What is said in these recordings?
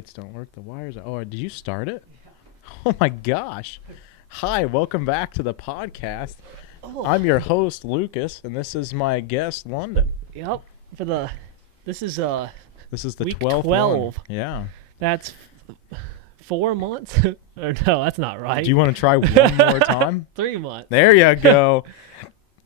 Lights don't work. The wires are... Oh, did you start it? Yeah. Oh, my gosh. Hi, welcome back to the podcast. Oh. I'm your host, Lucas, and this is my guest, London. Yep. This is the week 12th 12. one. Yeah. That's 4 months? Or no, that's not right. Do you want to try one more time? 3 months. There you go.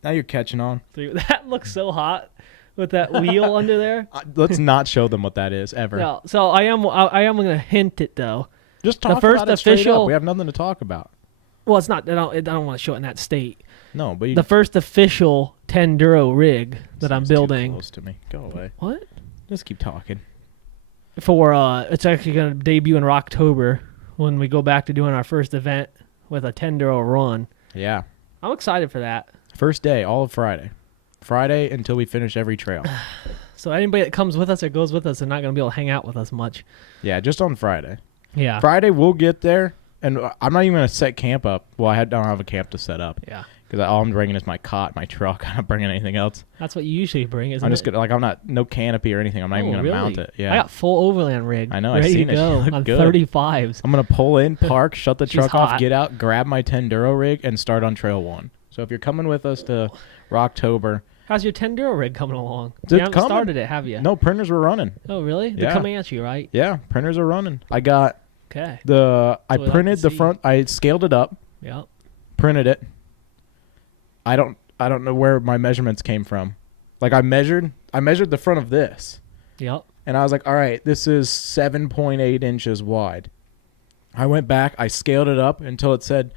Now you're catching on. That looks so hot with that wheel under there. Let's not show them what that is, ever. No, so I am going to hint it, though. Just talk first about it straight official- up. We have nothing to talk about. Well, it's not. I don't want to show it in that state. No, but you... The first official 1Oduro rig that I'm Seems too building. close to me. Go away. What? Just keep talking. It's actually going to debut in October when we go back to doing our first event with a 1Oduro run. Yeah. I'm excited for that. First day, all of Friday. Friday until we finish every trail. So anybody that comes with us or goes with us are not going to be able to hang out with us much. Yeah, just on Friday. Yeah. Friday, we'll get there, and I'm not even going to set camp up. Well, don't have a camp to set up. Yeah. Because all I'm bringing is my cot, my truck. I'm not bringing anything else. That's what you usually bring, isn't it? I'm just going to, no canopy or anything. I'm not even going to mount it. Yeah. I got full overland rig. I know, I've ready seen to it. go You look on good. 35s. I'm going to pull in, park, shut the She's truck off, hot. get out, grab my 1Oduro rig, and start on Trail 1. So if you're coming with us to Rocktober. How's your 1Oduro rig coming along? It's You haven't coming. started it, have you? No, printers were running. Oh, really? Yeah. The Comanche, right? Yeah, printers are running. I got Okay. I That's what we like printed to the see. front. I scaled it up, Yep. printed it. I don't know where my measurements came from. Like I measured the front of this, Yep. and I was like, all right, this is 7.8 inches wide. I went back, I scaled it up until it said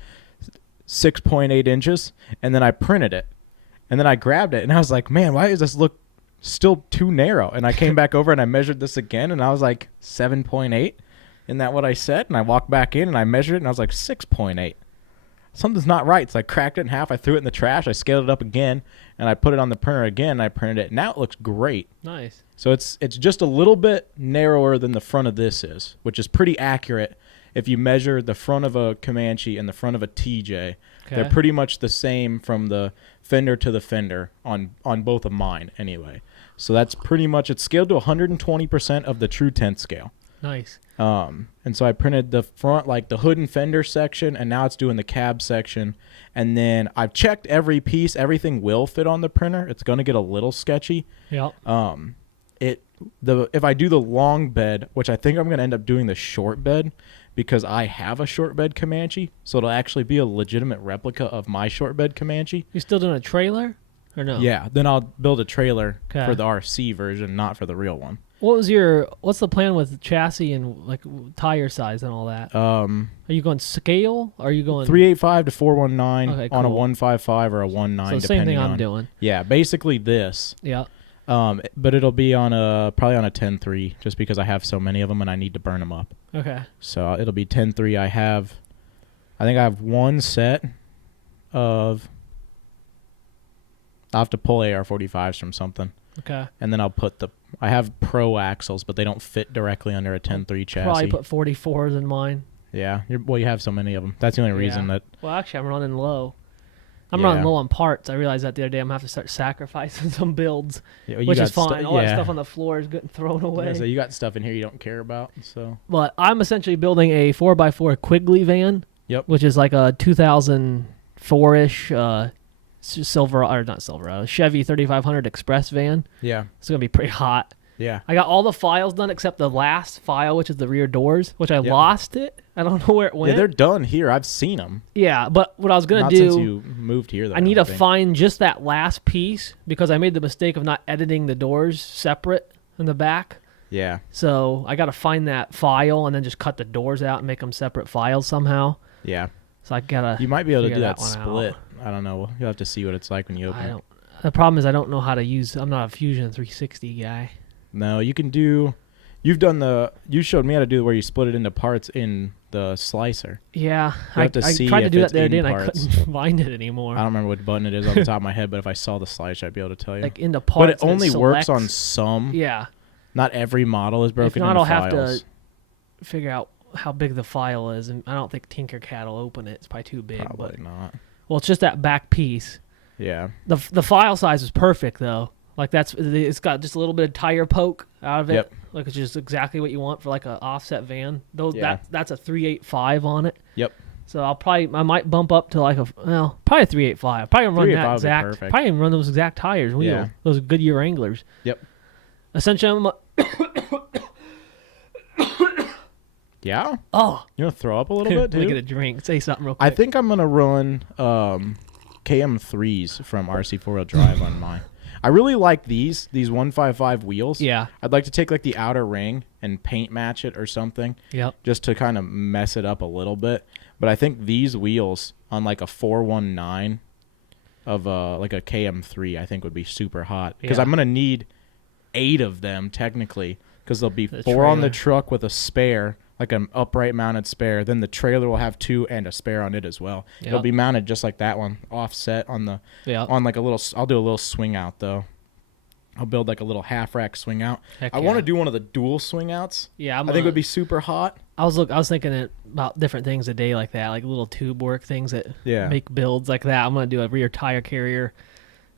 6.8 inches, and then I printed it. And then I grabbed it, and I was like, man, why does this look still too narrow? And I came back over, and I measured this again, and I was like, 7.8? Isn't that what I said? And I walked back in, and I measured it, and I was like, 6.8. Something's not right. So I cracked it in half. I threw it in the trash. I scaled it up again, and I put it on the printer again, and I printed it. Now it looks great. Nice. So it's just a little bit narrower than the front of this is, which is pretty accurate if you measure the front of a Comanche and the front of a TJ. Okay. They're pretty much the same from the fender to the fender on both of mine anyway. So that's pretty much, it's scaled to 120% of the true 10th scale. Nice. And so I printed the front, like the hood and fender section, and now it's doing the cab section. And then I've checked every piece. Everything will fit on the printer. It's going to get a little sketchy. Yep. If I do the long bed, which I think I'm going to end up doing the short bed because I have a short bed Comanche, so it'll actually be a legitimate replica of my short bed Comanche. You still doing a trailer or no? Yeah, then I'll build a trailer 'Kay. for the RC version, not for the real one. What's the plan with chassis and like tire size and all that? Are you going scale? Or are you going 385 to 419 Okay, on a cool. 155 or a 19, So same depending thing I'm on. doing. Yeah, basically this. Yeah. But it'll be on probably on a 10.3 just because I have so many of them and I need to burn them up. Okay. So it'll be 10.3. I think I have one set of. I'll have to pull AR-45s from something. Okay. And then I have pro axles, but they don't fit directly under a 10.3 chassis. Probably put 44s in mine. Yeah. You have so many of them. That's the only reason that. Well, actually, I'm running low. I'm Yeah. running low on parts. I realized that the other day I'm going to have to start sacrificing some builds, Yeah, you which got is fine. All that yeah. stuff on the floor is getting thrown away. Yeah, so you got stuff in here you don't care about. So. But I'm essentially building a 4x4 Quigley van. Yep. Which is like a 2004-ish Chevy 3500 Express van. Yeah. It's going to be pretty hot. Yeah. I got all the files done except the last file, which is the rear doors, which I lost it. I don't know where it went. Yeah, they're done here. I've seen them. Yeah, but what I was going Not to do... since you moved here, though. I need to don't think. find just that last piece because I made the mistake of not editing the doors separate in the back. Yeah. So I got to find that file and then just cut the doors out and make them separate files somehow. Yeah. So I got to... You might be able to do that one split. out. I don't know. You'll have to see what it's like when you open it. The problem is I don't know how to use... I'm not a Fusion 360 guy. No, you can do... You showed me how to do where you split it into parts in the slicer. Yeah, You I have to see tried to if do that it's the other day in and I parts. couldn't find it anymore. I don't remember what button it is off the top of my head, but if I saw the slicer, I'd be able to tell you. Like into But parts. it and only works on selects- some. Yeah. Not every model is broken If not, into I'll files. have to figure out how big the file is, and I don't think Tinkercad will open it. It's probably too big. Probably But, not. well, it's just that back piece. Yeah. The file size is perfect though. Like it's got just a little bit of tire poke out of it. Yep. like it's just exactly what you want for like a offset van. Those Yeah. that's a 385 on it. Yep. So I might bump up to like probably a 385. Probably gonna run 385 that would be exact. perfect. Probably even run those exact tires, wheel. Yeah. Those Goodyear Wranglers. Yep. Essentially, Yeah. oh, You want to throw up a little bit let me too? get a drink. Say something real quick. I think I'm gonna run KM3s from RC 4-wheel drive on mine. I really like these 155 wheels. Yeah. I'd like to take like the outer ring and paint match it or something, Yep. just to kind of mess it up a little bit. But I think these wheels on like a 419 of like a KM3, I think would be super hot because Yeah. I'm gonna need 8 of them technically because there'll be The 4 on the trailer. truck with a spare, like an upright mounted spare. Then the trailer will have 2 and a spare on it as well. It'll Yep. be mounted just like that one, offset on the Yep. on like a little. I'll do a little swing out though. I'll build like a little half rack swing out. Heck I want yeah. to do one of the dual swing outs. Yeah, I think it would be super hot. I was thinking about different things today like that, like little tube work things that Yeah. make builds like that. I'm gonna do a rear tire carrier.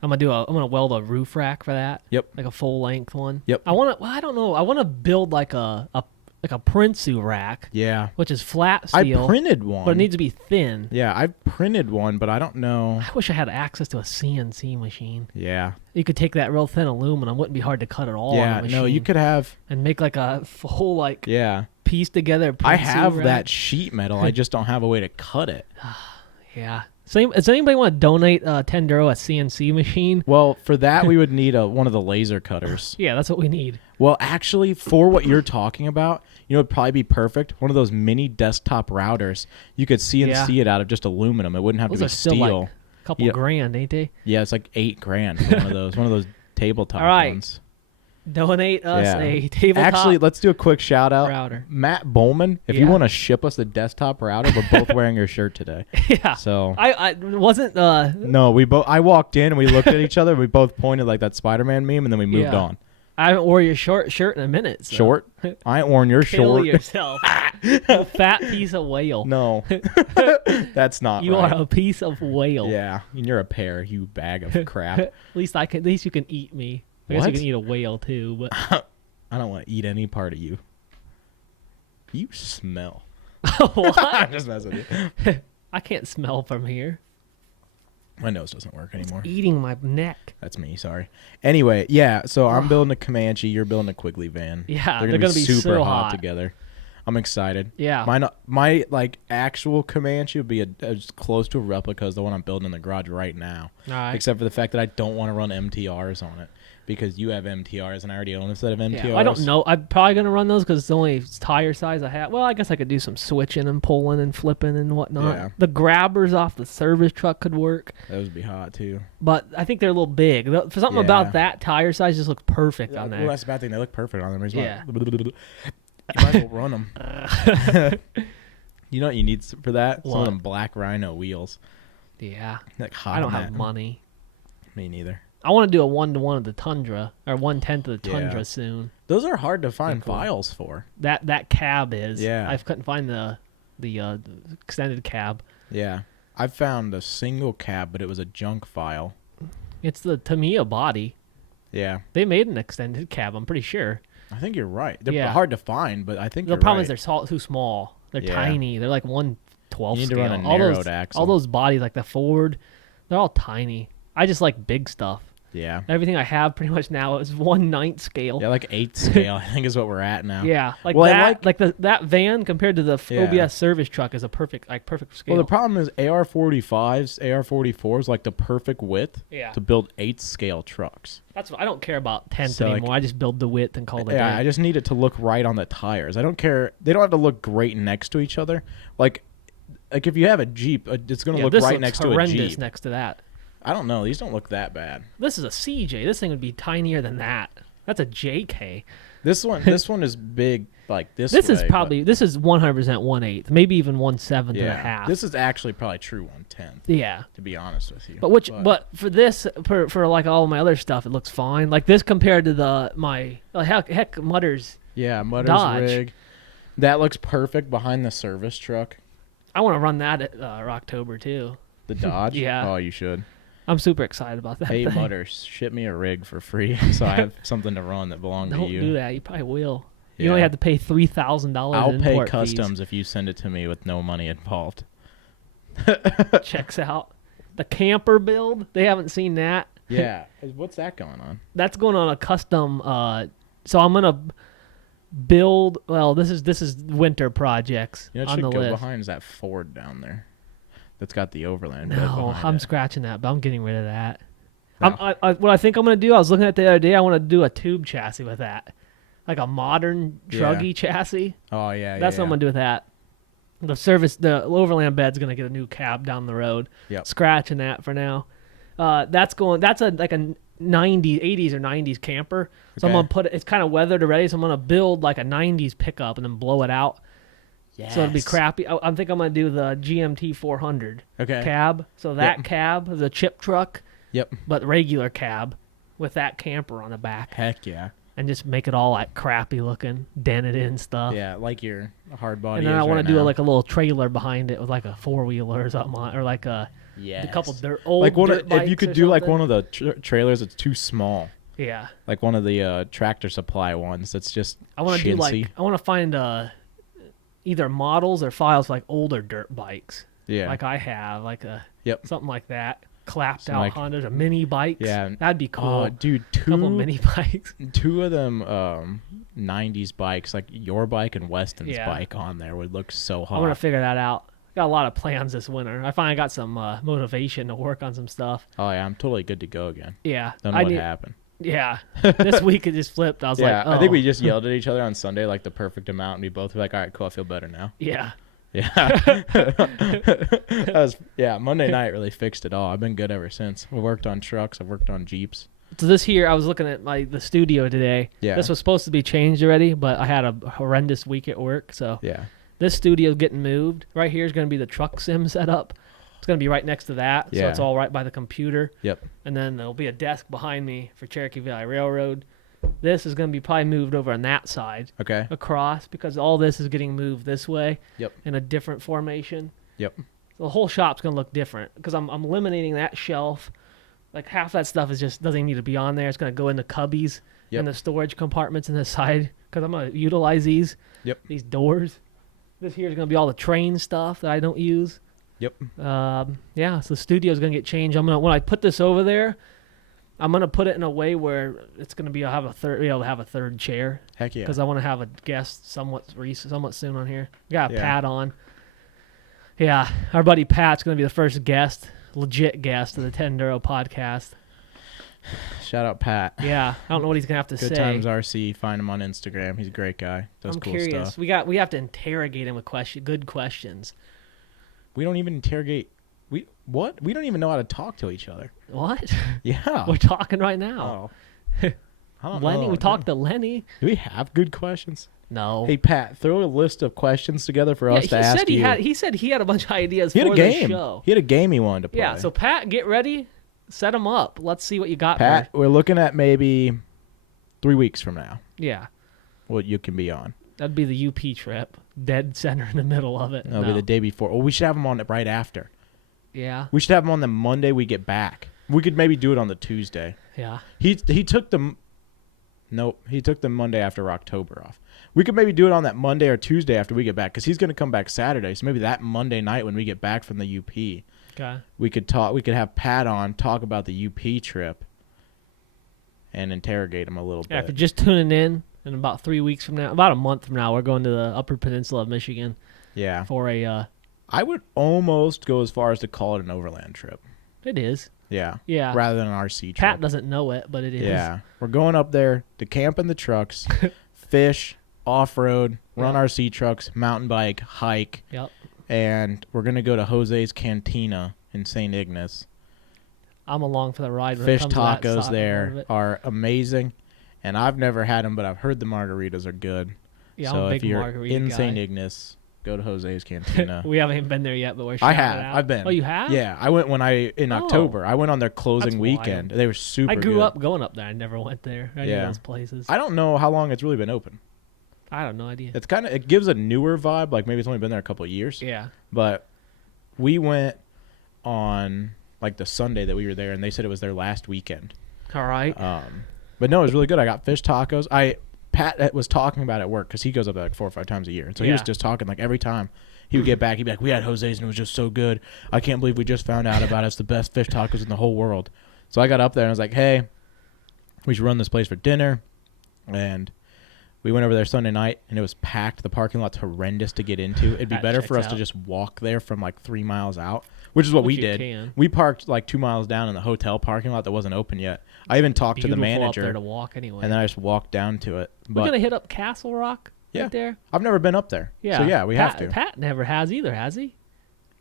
I'm gonna weld a roof rack for that. Yep. Like a full length one. Yep. I don't know. I want to build like a Prinsu rack, Yeah. which is flat I steel, printed one. but it needs to be thin. Yeah, I printed one, but I don't know. I wish I had access to a CNC machine. Yeah. You could take that real thin aluminum, wouldn't be hard to cut at all. Yeah. on a machine, No, you could have. and make like a full like Yeah. piece together. I Prinsu have rack. that sheet metal. I just don't have a way to cut it. Yeah. So, does anybody want to donate $10 a CNC machine? Well, for that we would need one of the laser cutters. Yeah, that's what we need. Well, actually, for what you're talking about, it'd probably be perfect. One of those mini desktop routers. You could CNC it out of just aluminum. It wouldn't have Those to are be still steel. like a couple Yeah. grand, ain't they? Yeah, it's like $8,000 for one of those. One of those tabletop All right. ones. Donate us Yeah. a tabletop Actually, let's do a quick shout out. router. Matt Bowman, if you Yeah. want to ship us the desktop router, we're both wearing your shirt today. Yeah. So I wasn't no, I walked in and we looked at each other and we both pointed like that Spider-Man meme and then we moved Yeah. on. I haven't wore your shirt in a minute. So. Short? I ain't worn your Kill short. yourself. You fat piece of whale. No. That's not You right. are a piece of whale. Yeah, and you're a pear, you bag of crap. At least you can eat me. I guess What? you can eat a whale too, but I don't want to eat any part of you. You smell. what? I'm just messing with you. I can't smell from here. My nose doesn't work anymore. Eating my neck. That's me, sorry. Anyway, yeah, so I'm building a Comanche, you're building a Quigley van. Yeah, they're they're gonna be gonna be super so hot hot. together. I'm excited. Yeah. My like actual Comanche would be as close to a replica as the one I'm building in the garage right now. All right. Except for the fact that I don't want to run MTRs on it because you have MTRs and I already own a set of MTRs. Yeah, I don't know. I'm probably gonna run those because it's the only tire size I have. Well, I guess I could do some switching and pulling and flipping and whatnot. Yeah. The grabbers off the service truck could work, Those would be hot too. but I think they're a little big. For something Yeah. about that tire size just looks perfect on Well, that. that's the bad thing. They look perfect on them. Yeah. You might as well run them. You know what you need for that? Some What? of them black Rhino wheels. Yeah. Like hot I don't on have that. money. Me neither. I want to do a 1-to-1 of the Tundra or 1/10 of the Yeah. Tundra soon. Those are hard to find Cool. files for. That cab is. Yeah. I couldn't find the extended cab. Yeah. I found a single cab, but it was a junk file. It's the Tamiya body. Yeah. They made an extended cab. I'm pretty sure. I think you're right. They're Yeah. hard to find, but I think The you're problem right. is they're too small. They're Yeah. tiny. They're like 1/12 You need to scale. run a all narrowed those, axle. All those bodies, like the Ford, they're all tiny. I just like big stuff. Yeah. Everything I have pretty much now is 1/9 scale. Yeah, like 8 scale, I think is what we're at now. Yeah, like Well, I that. That van compared to the Yeah. OBS service truck is a perfect scale. Well, the problem is AR-45s, AR-44s like the perfect width Yeah. to build 8 scale trucks. That's what I don't care about tenth So, like, anymore. I just build the width and call it. Yeah, a I day. just need it to look right on the tires. I don't care. They don't have to look great next to each other. Like if you have a Jeep, it's going to look this right looks next to a horrendous Jeep. next to that. I don't know. These don't look that bad. This is a CJ. This thing would be tinier than that. That's a JK. This one is big like this. This is way, probably this is 100% 1/8, maybe even 1/7 but, and a yeah. half. This is actually probably true 1/10. Yeah. To be honest with you. But for this for like all my other stuff, it looks fine. Like this compared to heck Mutters. yeah, Mutters Dodge. rig. That looks perfect behind the service truck. I want to run that at October too. The Dodge. Yeah. Oh, you should. I'm super excited about that. Hey thing. Mutters, ship me a rig for free so I have something to run that belongs to Don't you. do that. You probably will. You only have to pay $3,000. I'll pay import customs if you send it to me with no money involved. fees. Checks out. The camper build, they haven't seen that. Yeah. What's that going on? That's going on a custom. So I'm gonna build. Well, this is winter projects You know what on should the go list. behind is that Ford down there. That's got the overland bed No, behind I'm it. scratching that, but I'm getting rid of that. No. What I think I'm gonna do. I was looking at the other day. I want to do a tube chassis with that, like a modern truggy chassis. Oh yeah. That's what I'm gonna do with that. The overland bed's gonna get a new cab down the road. Yep. Scratching that for now. That's like a 80s or 90s camper. So I'm Okay. gonna put it. It's kind of weathered already. So I'm gonna build like a 90s pickup and then blow it out. Yes. So it'll be crappy. I think I'm gonna do the GMT 400 Okay. cab. So that Yep. cab is a chip truck, Yep. but regular cab with that camper on the back, Heck yeah. and just make it all like crappy looking, dented in stuff. Yeah, like your hard body. And then is I want right to do now. like a little trailer behind it with like a 4-wheeler or something, or like a Yes. couple old like one dirt of, if you bikes could or do like something. one of the trailers that's too small, Yeah, like one of the Tractor Supply ones that's just I want to do chintzy. I want to find either models or files for like older dirt bikes, Yeah. like I have, like Yep. something like that, clapped Some out like- Hondas or mini bikes. Yeah. That'd be cool. Oh, dude, Couple mini bikes. two of them 90s bikes, like your bike and Weston's Yeah. bike on there would look so I hot. want to figure that out. Got a lot of plans this winter. I finally got some motivation to work on some stuff. Oh yeah, I'm totally good to go again. Yeah, Don't know what happened. Yeah, this week it just flipped. I was Yeah, like, I think oh. we just yelled at each other on Sunday like the perfect amount, and we both were like, "All right, cool, I feel better now." Yeah, Yeah. Monday night really fixed it all. I've been good ever since. We worked on trucks. I've worked on Jeeps. so this here, I was looking at the studio today. Yeah. This was supposed to be changed already, but I had a horrendous week at work. So Yeah. this studio's getting moved. Right here is going to be the truck sim setup. It's going to be right next to that, so Yeah. it's all right by the computer. Yep. And then there'll be a desk behind me for Cherokee Valley Railroad. This is going to be probably moved over on that side Okay. across because all this is getting moved this way. Yep. In a different formation. Yep. So the whole shop's going to look different because I'm eliminating that shelf. Like half that stuff is just doesn't even need to be on there. It's going to go into cubbies Yep. and the storage compartments in the side because I'm going to utilize these. Yep. These doors. This here is going to be all the train stuff that I don't use. Yep. Yeah, so the studio's gonna get changed. When I put this over there, I'm gonna put it in a way where it's gonna be able to have a third chair Heck yeah. because I want to have a guest somewhat soon on here. Got Yeah. Pat on. Yeah, our buddy Pat's gonna be the first guest, legit guest of the 1Oduro podcast. Shout out Pat. Yeah, I don't know what he's gonna have to Good say. Times RC. Find him on Instagram. He's a great guy. Does I'm cool curious. stuff. We have to interrogate him with good questions. We don't even interrogate. We don't even know how to talk to each other. What? Yeah. We're talking right now. Oh. I don't Lenny, know. we talked to Lenny. Do we have good questions? No. Hey Pat, throw a list of questions together for us to he ask said you. he said he had a bunch of ideas He had for a the game. show. He had a game he wanted to play. Yeah, so Pat, get ready. Set him up. Let's see what you got. Pat, for we're looking at maybe 3 weeks from now. Yeah, What you can be on. that'd be the UP trip. Dead center in the middle of it. That'll be the day before. Oh, we should have him on it right after. Yeah, We should have him on the Monday we get back. We could maybe do it on the Tuesday. yeah. He took the he took the Monday after October off. We could maybe do it on that Monday or Tuesday after we get back because he's going to come back Saturday. So maybe that Monday night when we get back from the UP, Okay. we could talk. We could have Pat on, talk about the UP trip, and interrogate him a little Yeah, if bit. you're just tuning in about 3 weeks from now, about a month from now, we're going to the Upper Peninsula of Michigan Yeah, for a. I would almost go as far as to call it an overland trip. It is. Yeah, Yeah. rather than an RC trip. Pat doesn't know it, but it is. Yeah, we're going up there to camp in the trucks, fish, off-road, run Yeah. RC trucks, mountain bike, hike, Yep. and we're going to go to Jose's Cantina in St. Ignace. I'm along for the ride. When Fish it comes to that tacos side of there it. are amazing, and I've never had them, but I've heard the margaritas are good. Yeah, so I'm a if big you're margarita in guy. St. Ignace, go to Jose's Cantina. We haven't even been there yet, but we're. I shouting have. it out. I've been. Oh, you have? Yeah, I went in Oh. October. I went on their That's closing wild. weekend. They were super I grew good. up going up there. I never went there. Any Yeah. of those places. I don't know how long it's really been open. I have no idea. It's it gives a newer vibe, like maybe it's only been there a couple of years. Yeah. But we went on like the Sunday that we were there, and they said it was their last weekend. All right. But no, it was really good. I got fish tacos. Pat was talking about it at work because he goes up there like 4 or 5 times a year. And so he was just talking like every time he would get back, he'd be like, we had Jose's and it was just so good. I can't believe we just found out about it. It's the best fish tacos in the whole world. So I got up there and I was like, hey, we should run this place for dinner. And we went over there Sunday night and it was packed. The parking lot's horrendous to get into. It'd be better for us to just walk there from like 3 miles out, which is what we did. We parked like 2 miles down in the hotel parking lot that wasn't open yet. I even talked to the manager. Up there to walk anyway. And then I just walked down to it. But we're going to hit up Castle Rock right there? I've never been up there. Yeah. So, yeah, we have to. Pat never has either, has he?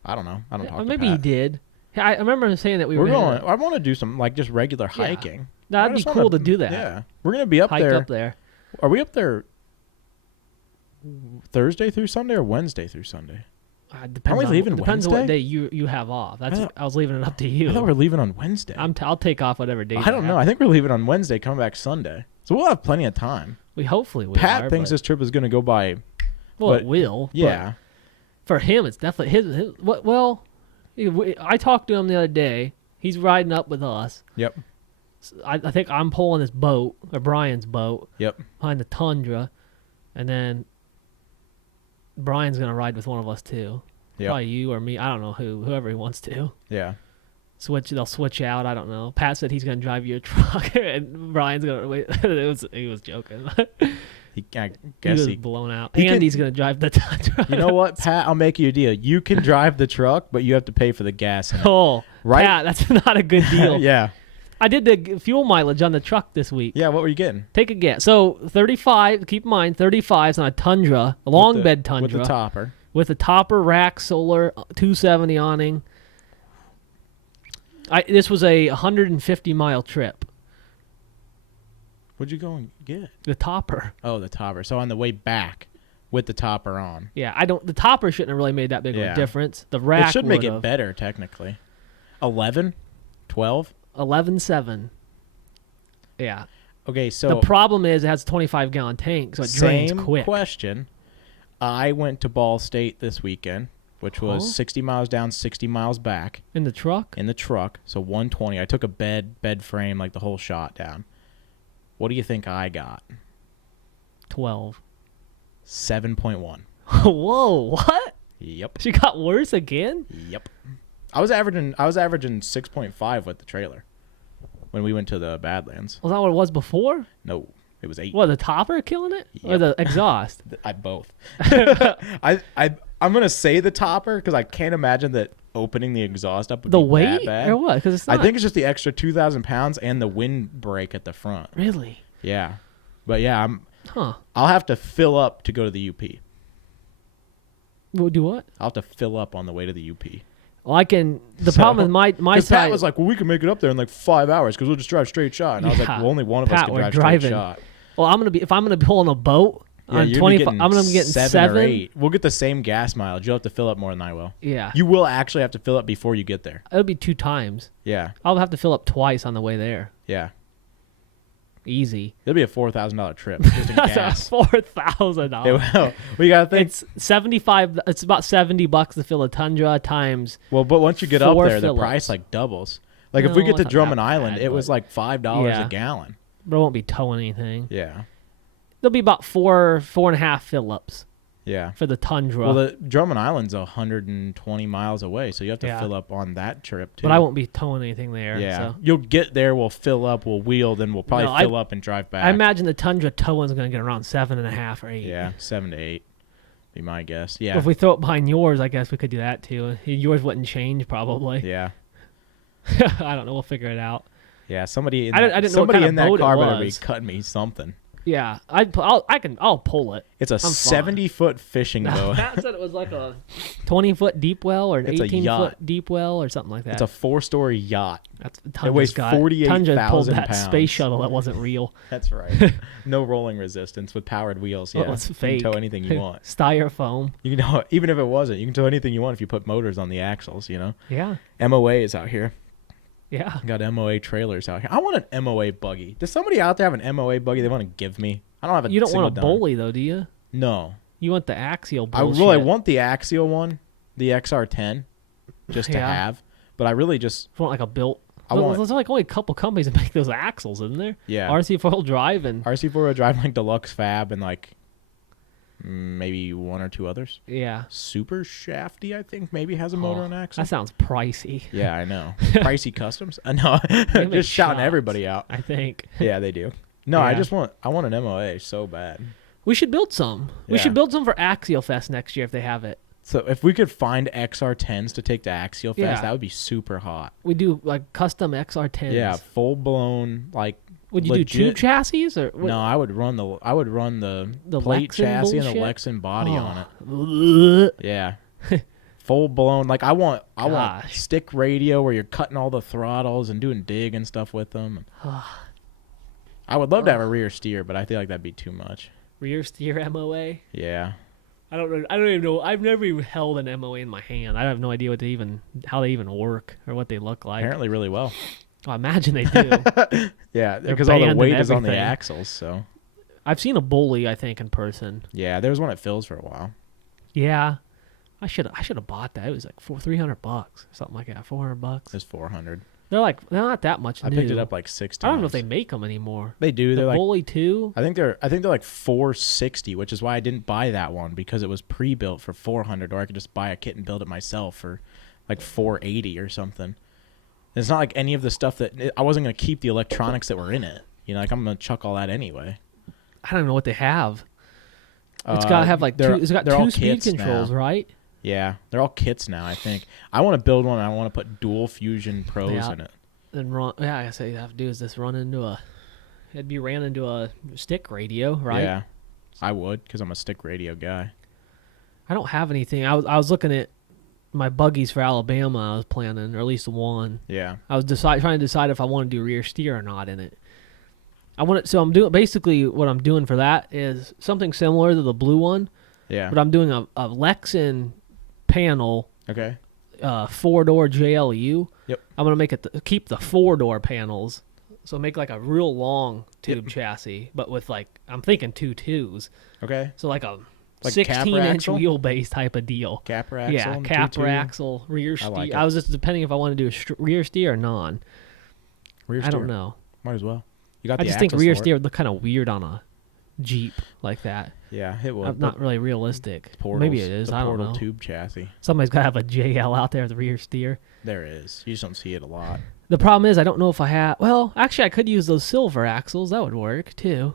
I don't know. I don't talk to maybe Pat. he did. I remember him saying that we we're were going. I want to do some like just regular hiking. No, that'd be cool to do that. Yeah. We're going to be up Hike there. up there. Are we up there Thursday through Sunday or Wednesday through Sunday? Depends on Wednesday? what day you have off. I was leaving it up to you. I thought we were leaving on Wednesday. I'll take off whatever day. I don't know. I think we're leaving on Wednesday, coming back Sunday. So we'll have plenty of time. Hopefully we Pat thinks this trip is going to go by. Well, it will. Yeah. For him, it's definitely his. Well, I talked to him the other day. He's riding up with us. Yep. I think I'm pulling his boat, or Brian's boat. Yep. Behind the Tundra, and then Brian's gonna ride with one of us too. Yep. Probably you or me. I don't know whoever he wants to. Yeah. They'll switch out. I don't know. Pat said he's gonna drive your truck, and Brian's gonna wait. He was joking. I guess he was blown out. Andy's gonna drive the Tundra. You know what, Pat? I'll make you a deal. You can drive the truck, but you have to pay for the gas. Oh, right. Pat, that's not a good deal. Yeah. I did the fuel mileage on the truck this week. Yeah, what were you getting? Take a guess. So 35. Keep in mind, 35's on a Tundra, a long bed Tundra with the topper. With a topper, rack, solar, 270 awning. This was a 150-mile trip. What'd you go and get? The topper. Oh, the topper. So on the way back, with the topper on. Yeah, the topper shouldn't have really made that big of a difference. The rack it should make it better technically. 11, 12, 11.7. Yeah. Okay, so the problem is it has a 25-gallon tank, so it drains quick. Same question. I went to Ball State this weekend, which was 60 miles down, 60 miles back. In the truck? In the truck, so 120. I took a bed frame, like the whole shot down. What do you think I got? 12. 7.1. Whoa, what? Yep. She got worse again? Yep. I was averaging 6.5 with the trailer when we went to the Badlands. Was that what it was before? No, it was 8. What, the topper killing it? Yep. Or the exhaust? Both. I'm gonna say the topper because I can't imagine that opening the exhaust up would the be weight that bad. Or what? Because it's not. I think it's just the extra 2,000 pounds and the windbreak at the front. Really? Yeah, but yeah, I'll have to fill up to go to the UP. We'll do what? I'll have to fill up on the way to the UP. Well, I can. The problem with my side. Pat was like, "Well, we can make it up there in like 5 hours because we'll just drive straight shot." And I was like, "Well, only one of us can drive straight shot." Well, if I'm gonna be pulling a boat on 25, I'm gonna be getting 7 or 8. We'll get the same gas mileage. You'll have to fill up more than I will. Yeah. You will actually have to fill up before you get there. It'll be 2 times. Yeah. I'll have to fill up twice on the way there. Yeah. Easy. It'll be a $4,000 trip just in gas. $4,000. Well, we gotta think. It's 75. It's about $70 to fill a Tundra times. Well, but once you get up there, the price like doubles. Like if we get to Drummond Island, it was like $5 a gallon. But it won't be towing anything. Yeah. There'll be about 4.5 fill-ups. Yeah. For the Tundra. Well, the Drummond Island's 120 miles away, so you have to fill up on that trip too. But I won't be towing anything there. Yeah. So. You'll get there, we'll fill up, we'll wheel, then we'll probably fill up and drive back. I imagine the Tundra towing is going to get around 7.5 or 8. Yeah, 7 to 8. Be my guess. Yeah. Well, if we throw it behind yours, I guess we could do that too. Yours wouldn't change probably. Yeah. I don't know. We'll figure it out. Yeah. Somebody in I didn't know what kind of boat car it better be was. cutting me something. Yeah, I'll pull it. It's a 70-foot fishing boat. Pat said it was like a 20-foot deep well or an 18-foot deep well or something like that. It's a 4-story yacht. It weighs 48,000 Tundra pulled that pounds. Space shuttle that wasn't real. That's right. No rolling resistance with powered wheels. Yeah, it's you fake. can tow anything you want. Styrofoam. You know, even if it wasn't, you can tow anything you want if you put motors on the axles. You know. Yeah. MOA is out here. Yeah. Got MOA trailers out here. I want an MOA buggy. Does somebody out there have an MOA buggy they want to give me? I don't have a. You don't want a dime. bully though, do you? No. You want the axial bullshit. I want the axial one, the XR10, just to have. But I really just want like a built. There's like only a couple companies that make those axles, isn't there? Yeah. RC 4-wheel drive and RC 4-wheel drive, like Deluxe Fab, and like maybe one or two others. yeah. Super Shafty, I think, maybe has a motor and axle. That sounds pricey. Yeah, I know. Pricey Customs. No, They make just shouting shots, everybody out. I think. Yeah, they do. No, Yeah. I want an MOA so bad. We should build some. We Yeah. should build some for Axial Fest next year if they have it. So if we could find XR10s to take to Axial Fest, Yeah. that would be super hot. We do like custom XR10s. Yeah, full blown like. Would you legit, do tube chassis or what? No, I would run the plate Lexan chassis and the bullshit? Lexan body on it. it. Yeah. Full blown, like I want Gosh. stick radio where you're cutting all the throttles and doing dig and stuff with them. I would love to have a rear steer, but I feel like that'd be too much. Rear steer MOA. Yeah. I don't know. I don't even know. I've never even held an MOA in my hand. I have no idea how they even work or what they look like. Apparently really well. I imagine they do. Yeah, They're because all the banned weight and is on the everything. axles, so. I've seen a bully, I think, in person. Yeah, there was one at Phil's for a while. Yeah, I should have bought that. It was like $300, something like that. $400. It was 400. They're not that much. I new. picked it up like 6 times. I don't know if they make them anymore. They do. The They're like bully too. I think they're like 460, which is why I didn't buy that one because it was pre-built for 400, or I could just buy a kit and build it myself for like 480 or something. And it's not like any of the stuff I wasn't gonna keep the electronics that were in it. You know, like I'm gonna chuck all that anyway. I don't know what they have. It's got to have like it's got they're all 2 speed kits controls, now. right? Yeah, they're all kits now. I think I want to build one. And I want to put dual fusion pros Yeah. in it. And run. Yeah, I guess what you have to do is just run into a. It'd be ran into a stick radio, right? Yeah, I would because I'm a stick radio guy. I don't have anything. I was looking at my buggies for Alabama. I was planning, or at least one. Yeah. I was trying to decide if I want to do rear steer or not in it. So I'm doing basically what I'm doing for that is something similar to the blue one, Yeah. but I'm doing a Lexan panel, Okay. 4-door JLU. Yep. I'm gonna make it keep the 4-door panels, so make like a real long tube chassis, but with like I'm thinking 2 2s, Okay. so like a Like 16-inch axle? wheelbase type of deal. Capper axle. Yeah, and capper 2.2. axle, rear I steer. like I it. was just depending if I want to do a rear steer or non. Rear I steer. don't know. Might as well. You got I the just think axles rear for it. steer would look kind of weird on a Jeep like that. Yeah, it would. Not really realistic. Portals, Maybe it is. the I don't portal know. tube chassis. Somebody's got to have a JL out there with rear steer. There is. You just don't see it a lot. The problem is I don't know if I have. Well, actually, I could use those silver axles. That would work too.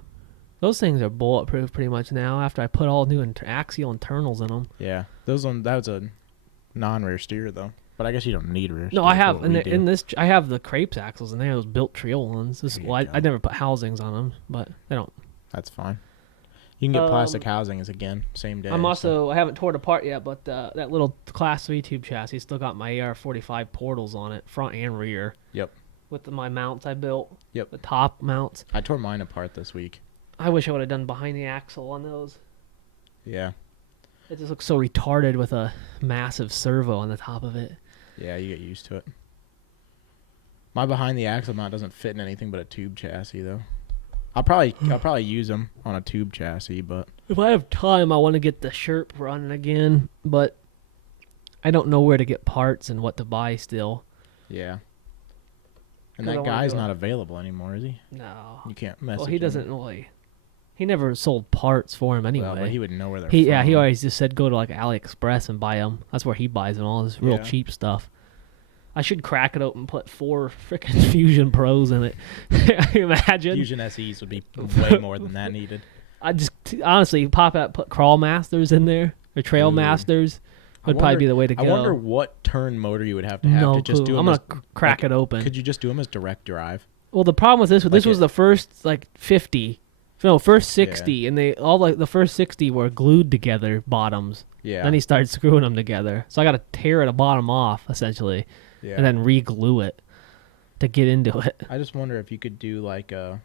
Those things are bulletproof pretty much now. After I put all new axial internals in them. Yeah, that was a non-rear steer though. But I guess you don't need rear steer. No, I for have what we do. in this. I have the crepes axles and they have those built trail ones. There you Well, go. I never put housings on them, but they don't. That's fine. You can get plastic housings again, same day. I'm so- I haven't torn it apart yet, but that little Class 3 tube chassis still got my AR-45 portals on it, front and rear. Yep. With my mounts I built. Yep. The top mounts. I tore mine apart this week. I wish I would have done behind the axle on those. Yeah. It just looks so retarded with a massive servo on the top of it. Yeah, you get used to it. My behind the axle mount doesn't fit in anything but a tube chassis though. I'll probably use them on a tube chassis, but If I have time, I want to get the Sherp running again, but I don't know where to get parts and what to buy still. yeah. And 'Cause I that wanna guy's do it. not available anymore, is he? No. You can't mess. Well, he doesn't really. He never sold parts for him anyway. Well, but he would know where they're He from. always just said go to like AliExpress and buy them. That's where he buys them, all this real Yeah. cheap stuff. I should crack it open and put 4 freaking Fusion Pros in it. Imagine. Fusion SEs would be way more than that needed. I just honestly pop out, put Crawl Masters in there or Trail Ooh. Masters I would probably wonder- be the way to go. I wonder what turn motor you would have to no to just clue. do I'm them gonna as, crack like, it open. Could you just do them as direct drive? Well, the problem with this Like was it- the first like 50. No, first 60, and they all like the first 60 were glued together bottoms. Yeah. Then he started screwing them together. So I got to tear the bottom off essentially, yeah. and then re-glue it to get into it. I just wonder if you could do like a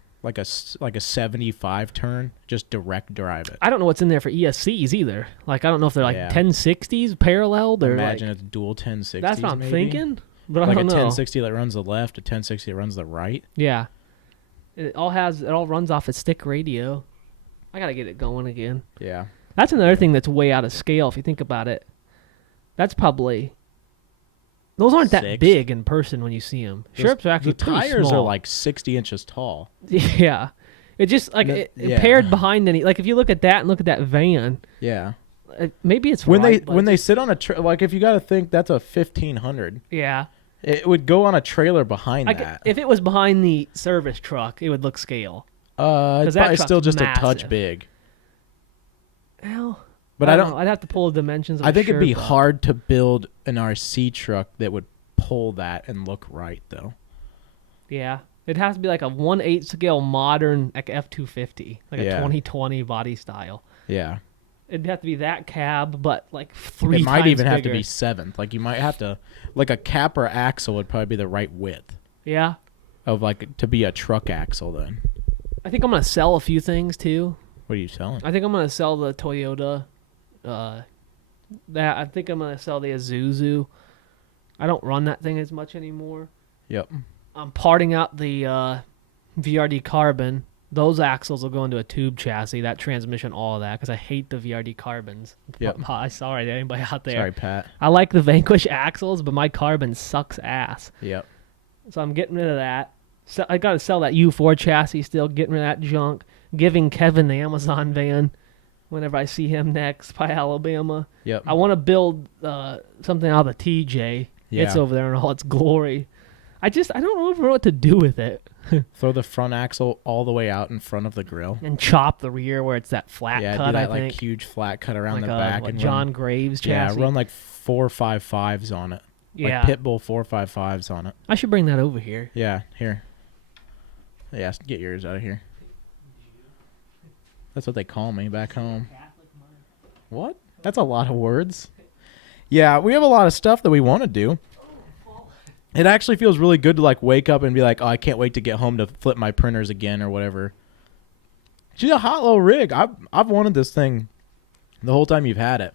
75 turn, just direct drive it. I don't know what's in there for ESCs either. Like I don't know if they're like Yeah. 1060s paralleled or Imagine like, it's dual 1060s. that's what I'm maybe. thinking. But Like I a don't know. 1060 that runs the left, a 1060 that runs the right. Yeah, it all runs off a stick radio. I gotta get it going again. Yeah. That's another thing that's way out of scale if you think about it. That's probably Those aren't that 6. big in person when you see them. Sherps are actually the pretty tires small. are like 60 inches tall. Yeah. It just like it paired behind any. Like if you look at that and look at that van, Yeah. maybe it's When right, they sit on a like if you got to think that's a 1500. yeah. It would go on a trailer behind that. If it was behind the service truck, it would look scale. It's that probably truck's still just massive. a touch big. Well, But I I don't don't. know. I'd have to pull the dimensions. Of I a think it'd be Sherpa. hard to build an RC truck that would pull that and look right though. Yeah, it has to be like a 1/8 scale modern like F250, like a Yeah. 2020 body style. Yeah. It'd have to be that cab, but like 3 It might times even have to bigger. be 7th. Like you might have to, like a capper axle would probably be the right width Yeah, of like to be a truck axle. Then I think I'm gonna sell a few things too. what are you selling? I think I'm gonna sell the Toyota. That I think I'm gonna sell the Isuzu. I don't run that thing as much anymore. Yep. I'm parting out the VRD Carbon. Those axles will go into a tube chassis. That transmission, all of that, because I hate the VRD Carbons. Yep. Sorry to anybody out there. Sorry, Pat. I like the Vanquish axles, but my Carbon sucks ass. Yep. So I'm getting rid of that. So I got to sell that U4 chassis still, getting rid of that junk, giving Kevin the Amazon van whenever I see him next by Alabama. Yep. I want to build something out of the TJ. Yeah. It's over there in all its glory. I don't know what to do with it. Throw the front axle all the way out in front of the grill. And chop the rear where it's that flat Yeah, cut, do that I think. like huge flat cut around Like the a back like and John run, Graves chassis. yeah, run like 4.55s on it. Yeah. Like Pitbull 4.55s on it. I should bring that over here. Yeah, here. Yeah, get yours out of here. That's what they call me back home. What? That's a lot of words. Yeah, we have a lot of stuff that we want to do. It actually feels really good to like wake up and be like, oh, I can't wait to get home to flip my printers again or whatever. She's a hot little rig. I've wanted this thing the whole time you've had it.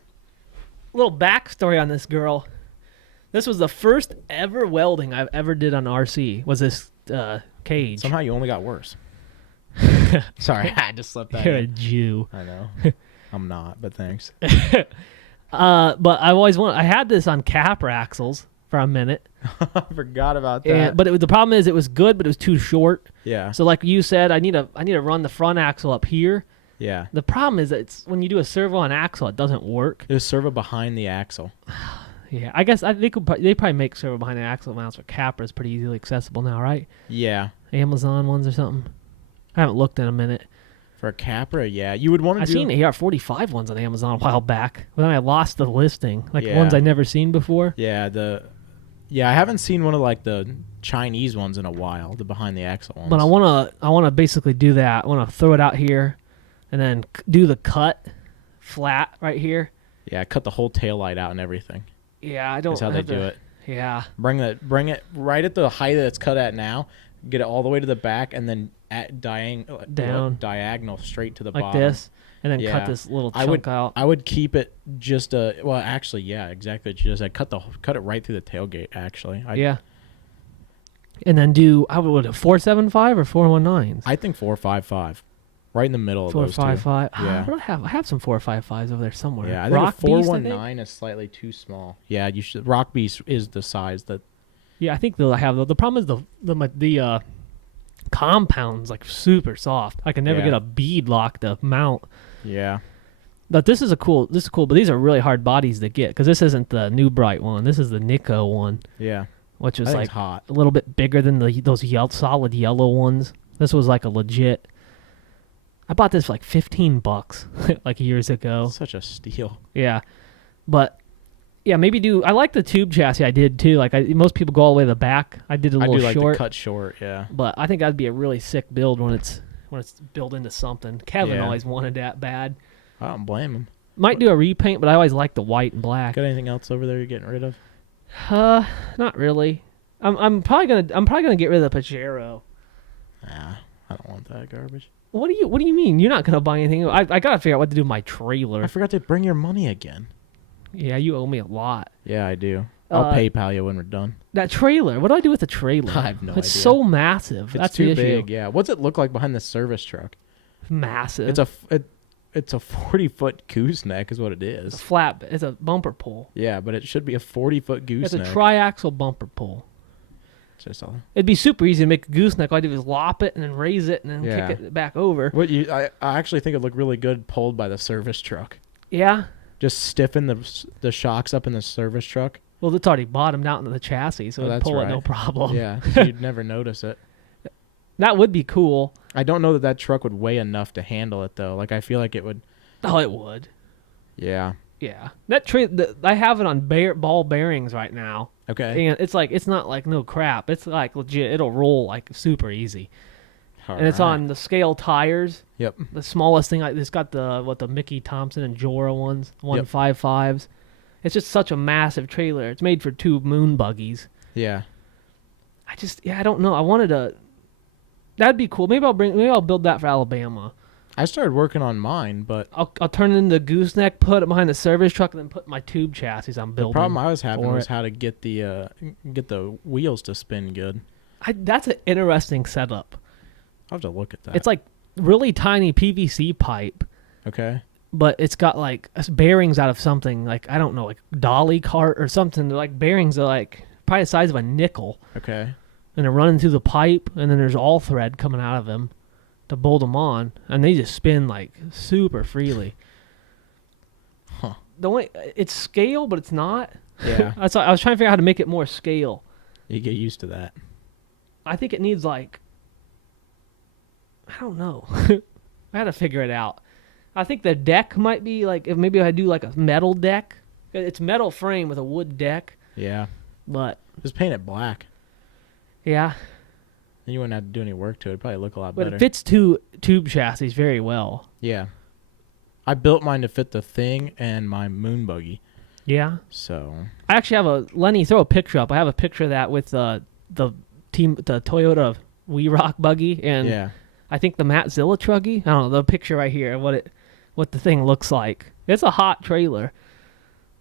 Little backstory on this girl. This was the first ever welding I've ever did on RC. Was this cage? Somehow you only got worse. Sorry, I just slipped that You're a in. Jew. I know. I'm not, but thanks. But I had this on capper axles for a minute. I forgot about that. But the problem is it was good, but it was too short. Yeah. So like you said, I need to run the front axle up here. Yeah. The problem is that it's when you do a servo on axle, it doesn't work. There's servo behind the axle. Yeah, I guess they probably make servo behind the axle mounts for cappers pretty easily accessible now, right? Yeah. Amazon ones or something. I haven't looked in a minute. For a Capra, yeah. You would want to I've do... seen AR-45 ones on Amazon a while back, but then I lost the listing. Like Yeah. ones I'd never seen before. Yeah, I haven't seen one of like the Chinese ones in a while, the behind the axle ones. But I wanna basically do that. I wanna throw it out here, and then do the cut flat right here. Yeah, cut the whole tail light out and everything. Yeah, I don't. That's how they do it. Yeah. Bring it right at the height that it's cut at now. Get it all the way to the back, and then Down. diagonal straight to the Like bottom. this, and then Yeah. cut this little I chunk out. I would keep it just well, actually, yeah, exactly what you just said. Cut it right through the tailgate. Actually, Yeah. And then do I would a 475 or 419s? I think 4.55, right in the middle of those two. 455. Yeah. What do I have? I have some 455s over there somewhere. Yeah, I think Rock a Beast, I 419 is slightly too small. Yeah, you should. Rock Beast is the size that. Yeah, I think they'll have the problem is the compound's like super soft. I can never Yeah. get a bead lock to mount. Yeah. But this is cool, but these are really hard bodies to get because this isn't the New Bright one. This is the Nikko one, Yeah. which I was think like it's hot. a little bit bigger than those solid yellow ones. This was like a legit. I bought this for like $15 like years ago. Such a steal. Yeah, but yeah, maybe do. I like the tube chassis. I did too. Like most people go all the way to the back. I did a I little do like short, the cut short. Yeah. but I think that'd be a really sick build when it's built into something. Kevin Yeah. always wanted that bad. I don't blame him. Might do a repaint, but I always like the white and black. Got anything else over there you're getting rid of? Not really. I'm probably gonna get rid of the Pajero. Nah, I don't want that garbage. What do you mean? You're not gonna buy anything? I gotta figure out what to do with my I trailer. forgot to bring your money again. Yeah, you owe me a lot. Yeah, I do. I'll PayPal you when we're done. That trailer. What do I do with the trailer? I have no It's idea. so massive. It's That's too the issue. big. Yeah. What's it look like behind the service truck? Massive. It's it's a 40-foot gooseneck is what it It's is. flat. It's a bumper pull. Yeah, but it should be a 40-foot gooseneck. It's a triaxle bumper pull. It's just all. It'd be super easy to make a gooseneck. All I do is lop it and then raise it and then Yeah. kick it back over. I actually think it'd look really good pulled by the service truck. Yeah. Just stiffen the shocks up in the service truck. Well, it's already bottomed out into the chassis, so Oh, it'd that's pull it right. no problem. Yeah, so you'd never notice it. That would be cool. I don't know that truck would weigh enough to handle it though. Like I feel like it would. Oh, it would. Yeah. Yeah. I have it on ball bearings right now. Okay. And it's not like no crap. It's like legit. It'll roll like super easy. And it's on the scale tires. Yep. The smallest thing. It's got the Mickey Thompson and Jora ones, 155s. It's just such a massive trailer. It's made for 2 moon buggies. Yeah. I don't know. I wanted to. That'd be cool. Maybe I'll build that for Alabama. I started working on mine, but I'll turn it into gooseneck, put it behind the service truck, and then put my tube chassis I'm building. the problem I was having for was it. how to get the wheels to spin good. That's an interesting setup. I'll have to look at that. It's like really tiny PVC pipe, okay. but it's got like bearings out of something like I don't know, like dolly cart or something. They're like bearings are like probably the size of a nickel, Okay. and they're running through the pipe, and then there's all thread coming out of them to bolt them on, and they just spin like super freely. Huh. The only it's scale, but it's not. Yeah. I was trying to figure out how to make it more scale. You get used to that. I think it needs like I don't know. I had to figure it out. I think the deck might be like if maybe I do like a metal deck. It's metal frame with a wood deck, Yeah. but Just paint it black. yeah. Then you wouldn't have to do any work to it. It'd probably look a lot But better. it fits 2 tube chassis very well. Yeah. I built mine to fit the Thing and my moon buggy. Yeah. So I actually have Lenny, throw a picture up. I have a picture of that with the Toyota We-Rock buggy and yeah. I think the Matt Zilla truggy. I don't know, the picture right here, what the thing looks like. It's a hot trailer.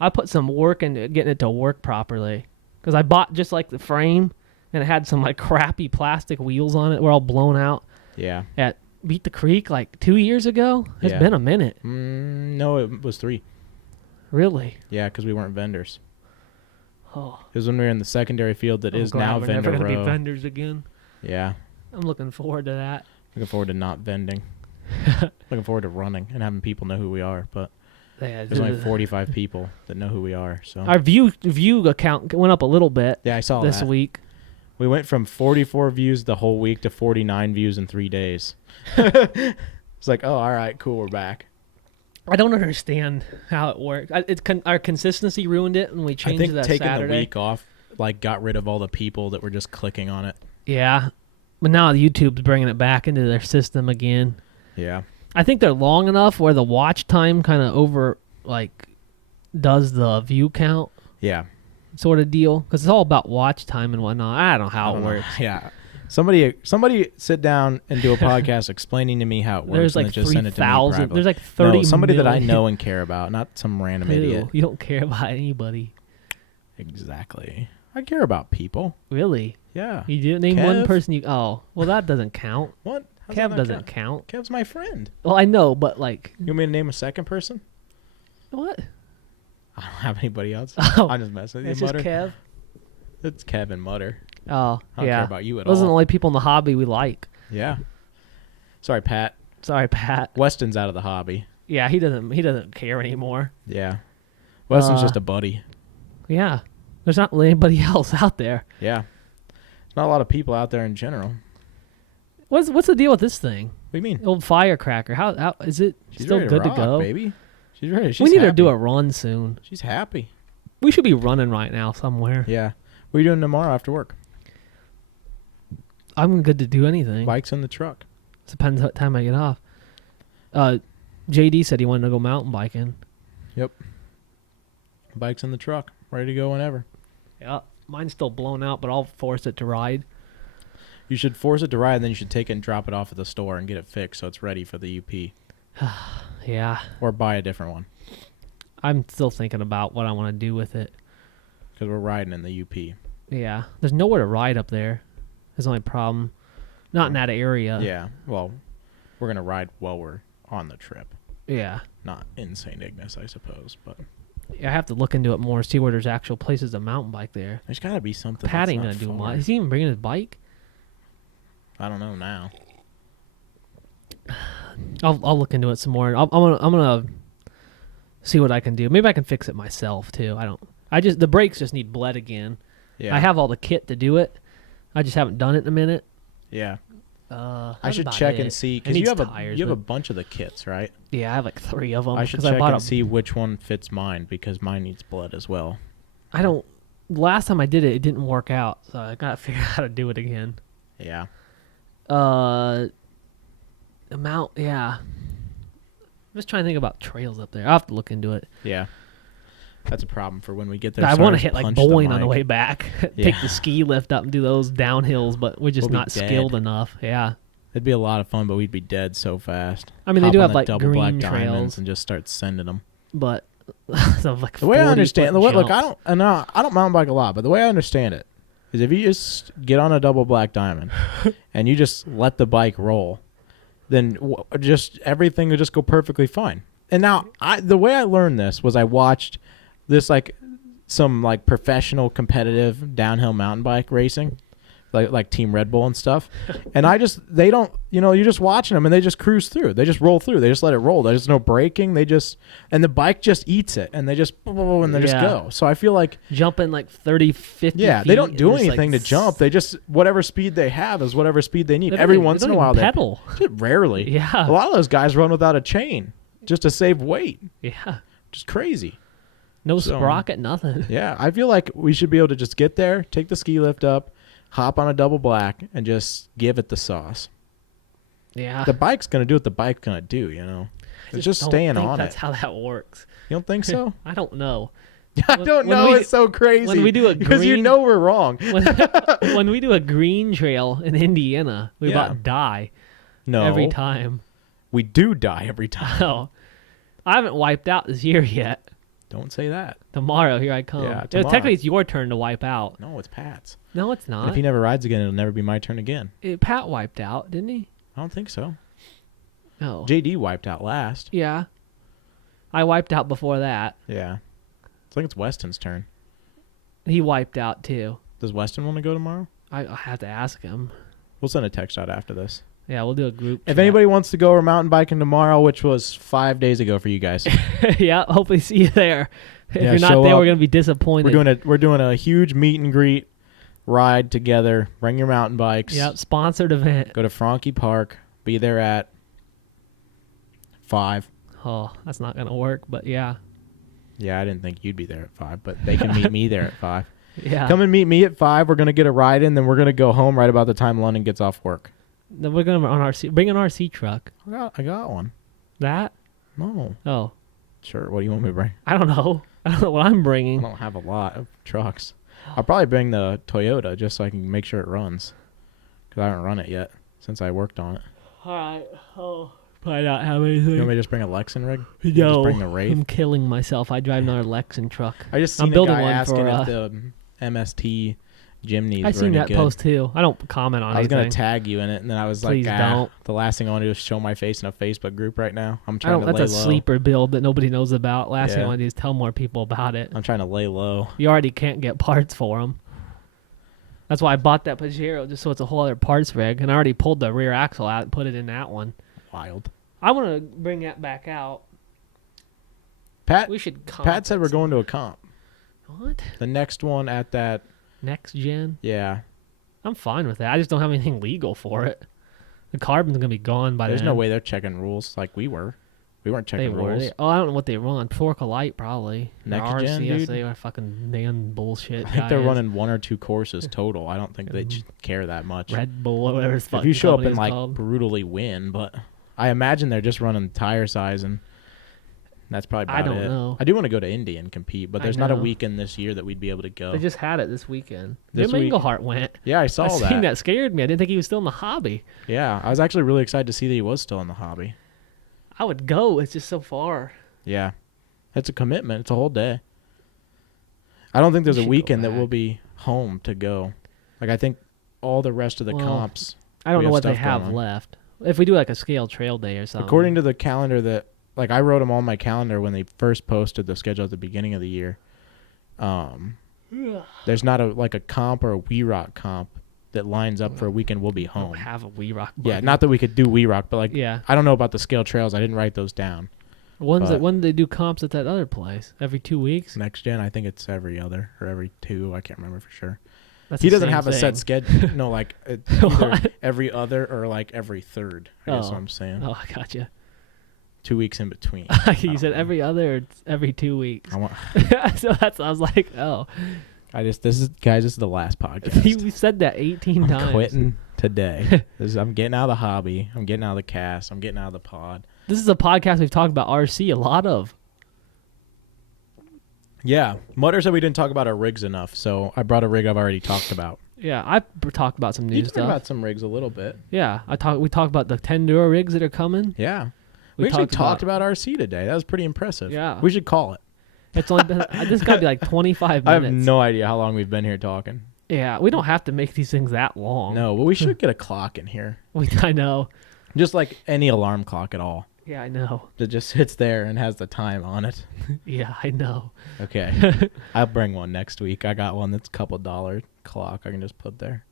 I put some work into getting it to work properly because I bought just like the frame and it had some like crappy plastic wheels on it. We're all blown out Yeah. at Beat the Creek like 2 years ago. It's Yeah. been a minute. No, it was 3. Really? Yeah, because we weren't vendors. Oh, It was when we were in the secondary field that is now we're vendor never gonna row. be vendors again. Yeah. I'm looking forward to that. Looking forward to not vending. Looking forward to running and having people know who we are. But Yeah, there's only 45 people that know who we are. So Our view account went up a little bit yeah, I saw this that. week. We went from 44 views the whole week to 49 views in 3 days. It's like, oh, all right, cool, we're back. I don't understand how it works. Our consistency ruined it when we I changed think it that taking Saturday. the week off like got rid of all the people that were just clicking on it. Yeah, but now YouTube's bringing it back into their system again. Yeah. I think they're long enough where the watch time kind of does the view count Yeah. sort of deal because it's all about watch time and whatnot. I don't know how I it don't know. works. Yeah. Somebody sit down and do a podcast explaining to me how it works. There's and like then just send it to me 3,000. privately. There's like 30. No, somebody that I million. know and care about, not some random Who? idiot. You don't care about anybody, Exactly. I care about people. really. Yeah. You do name one Kev? person you. Oh, well, that doesn't count. What? How's that Kev not doesn't count. Kev's my friend. Well, I know, but like, You want me to name a second person? what? I don't have anybody else. Oh, I'm just messing with it's you, just Mutter. Kev. It's Kev and Mutter. Oh, I don't yeah. care about you at Those are the all. only people in the hobby we like. Yeah. Sorry, Pat. Sorry, Pat. Weston's out of the hobby. Yeah, he doesn't care anymore. Yeah. Weston's Uh, just a buddy. Yeah, there's not really anybody else out there. Yeah. There's not a lot of people out there in general. What's the deal with this thing? What do you mean? Old firecracker. How is it She's still ready good rock, to go? baby. She's ready. She's We need happy. to do a run soon. She's happy. We should be running right now somewhere. Yeah. What are you doing tomorrow after work? I'm good to do anything. Bike's in the truck. Depends what time I get off. JD said he wanted to go mountain biking. Bike's in the truck. Ready to go whenever. Yeah, mine's still blown out, but I'll force it to ride. You should force it to ride, and then you should take it and drop it off at the store and get it fixed so it's ready for the UP. Yeah, Or buy a different one. I'm still thinking about what I want to do with it. Because we're riding in the UP. Yeah, there's nowhere to ride up there. That's the only problem. Not in that area. Yeah. Well, we're going to ride while we're on the trip. Yeah. Not in St. Ignace, I suppose, but I have to look into it more, see where there's actual places to mountain bike there. there's got to be something. Pat ain't that's gonna not do far. much. Is he even bringing his bike? I don't know now. I'll look into it some more. I'm gonna see what I can do. Maybe I can fix it myself too. The brakes just need bled again. Yeah. I have all the kit to do it. I just haven't done it in a minute. Yeah. I I should check and see because you have a bunch of the kits, right? Yeah, I have like 3 of them. I should check and see which one fits mine because mine needs blood as well. Last time I did it, it didn't work out, so I gotta figure out how to do it again. Yeah. Amount, yeah. I'm just trying to think about trails up there. I'll have to look into it. Yeah. That's a problem for when we get there. I want to hit like Boyne on the mic. way back. Take the ski lift up and do those downhills, but we're just We'll be not skilled enough. Yeah. It'd be a lot of fun, but we'd be dead so fast. I mean, they Hop do on have the like double black green diamonds trails, and just start sending them. but so like The way I understand, look, I jumps. don't mountain bike a lot, but the way I understand it is if you just get on a double black diamond and you just let the bike roll, then just everything will just go perfectly fine. And now, the way I learned this was I watched this like some like professional competitive downhill mountain bike racing, like Team Red Bull and stuff. And they don't, you're just watching them and they just cruise through. They just roll through. They just let it roll. There's no braking. And the bike just eats it and they just go. So I feel like jumping like 30, 50 yeah, feet they don't do and just, anything like, to jump. They just whatever speed they have is whatever speed they need. They Every don't once in a even while pedal. they rarely. Yeah. A lot of those guys run without a chain just to save weight. Yeah. Just crazy. No So, sprocket, nothing. Yeah, I feel like we should be able to just get there, take the ski lift up, hop on a double black, and just give it the sauce. Yeah. The bike's gonna do what the bike's gonna do. It's just staying on That's it. how that works. You don't think so? I don't know. I don't know. It's so crazy. when we do a because green- we're wrong. When we do a green trail in Indiana, we about die No, every time. we do die every time. Oh, I haven't wiped out this year yet. Don't say that. Tomorrow, here I come. Yeah, tomorrow. Technically, it's your turn to wipe out. No, it's Pat's. No, it's And not. if he never rides again, it'll never be my turn again. Pat wiped out, didn't he? I don't think so. Oh. JD wiped out last. Yeah. I wiped out before that. Yeah. I think it's Weston's turn. He wiped out, too. Does Weston want to go tomorrow? I have to ask him. We'll send a text out after this. Yeah, we'll do a group If chat. anybody wants to go or mountain biking tomorrow, which was 5 days ago for you guys, Yeah, hopefully see you there. If Yeah, you're not show there, up. we're going to be disappointed. we're doing a huge meet and greet ride together. Bring your mountain bikes. Yep, sponsored event. Go to Frankie Park. Be there at 5. Oh, that's not going to work, but yeah. Yeah, I didn't think you'd be there at 5, but they can meet me there at 5. Yeah. Come and meet me at 5. We're gonna get a ride in, then we're gonna go home right about the time London gets off work. Then we're going to bring an RC truck. I got one. That? No. Oh, Sure. What do you want me to bring? I don't know. I don't know what I'm I bringing. don't have a lot of trucks. I'll probably bring the Toyota just so I can make sure it runs. Because I haven't run it yet since I worked on it. All right. Oh, probably not have anything. You want me to just bring a Lexan rig? You can No, Just bring the Wraith? I'm killing myself. I drive another Lexan truck. I just I'm seen a building guy one asking for, if the MST Jimny's I were seen any that good. post too. I don't comment on I was anything. gonna tag you in it, and then I was Please like, don't. the last thing I want to do is show my face in a Facebook group right now. I'm I trying don't. to That's lay a low. sleeper build that nobody knows about. Last thing I Yeah. want to do is tell more people about it. I'm trying to lay low. You already can't get parts for them. That's why I bought that Pajero, just so it's a whole other parts rig. And I already pulled the rear axle out and put it in that one. Wild. I want to bring that back out. Pat We should. Pat said we're going to a comp. What? The next one at that, Next gen? yeah. I'm fine with that. I just don't have anything legal for it. The carbon's gonna be gone by There's then. no way they're checking rules like we were. We weren't They checking were. rules. I don't know what they run. Torque Light probably. Or Next gen, RCS, dude? they are fucking damn bullshit. I think they're guys. running 1 or 2 courses total. I don't think they care that much. Red Bull or whatever. If you show up and like brutally win, but I imagine they're just running tire size and that's probably about I don't it. know. I do want to go to Indy and compete, but I there's not a know. weekend this year that we'd be able to go. They just had it this weekend. This Jim week- Englehart went. Yeah, I saw I that. seen that. Scared me. I didn't think he was still in the hobby. Yeah, I was actually really excited to see that he was still in the hobby. I would go. It's just so far. Yeah, it's a commitment. It's a whole day. I don't think there's We a should go weekend that back. we'll be home to go. Like I think all the rest of the Well, comps, I don't We know have what they stuff have going on. left. If we do like a scale trail day or something. according to the calendar that like I wrote them on my calendar when they first posted the schedule at the beginning of the year. There's not a comp or a We Rock comp that lines up for a weekend we'll be I don't home. have a We Rock. Yeah, not that we could do We Rock, but like Yeah. I don't know about the scale trails. I didn't write those down. When do they do comps at that other place? Every 2 weeks? Next gen, I think it's every other or every 2. I can't remember for sure. That's He the doesn't same have a thing. set schedule. No, like it's either What? every other or like every third. I guess what I'm saying. Oh, I gotcha. 2 weeks in between. You said every other or it's every 2 weeks. I want. So I was like, oh. This is the last podcast. You said that 18 I'm times. quitting today. I'm getting out of the hobby. I'm getting out of the cast. I'm getting out of the pod. This is a podcast we've talked about RC a lot of. Yeah, Mutter said we didn't talk about our rigs enough, so I brought a rig I've already talked about. Yeah, I talked about some new You talked stuff. about some rigs a little bit. Yeah, we talked about the 10-Duro rigs that are coming. Yeah, we actually talked about RC today. That was pretty impressive. Yeah. We should call it. It's only been, this got to be like 25 I minutes. have no idea how long we've been here talking. Yeah, we don't have to make these things that long. No, but we should get a clock in here. I know. Just like any alarm clock at all. Yeah, I know. That just sits there and has the time on it. Yeah, I know. Okay. I'll bring one next week. I got one that's $2 clock I can just put there.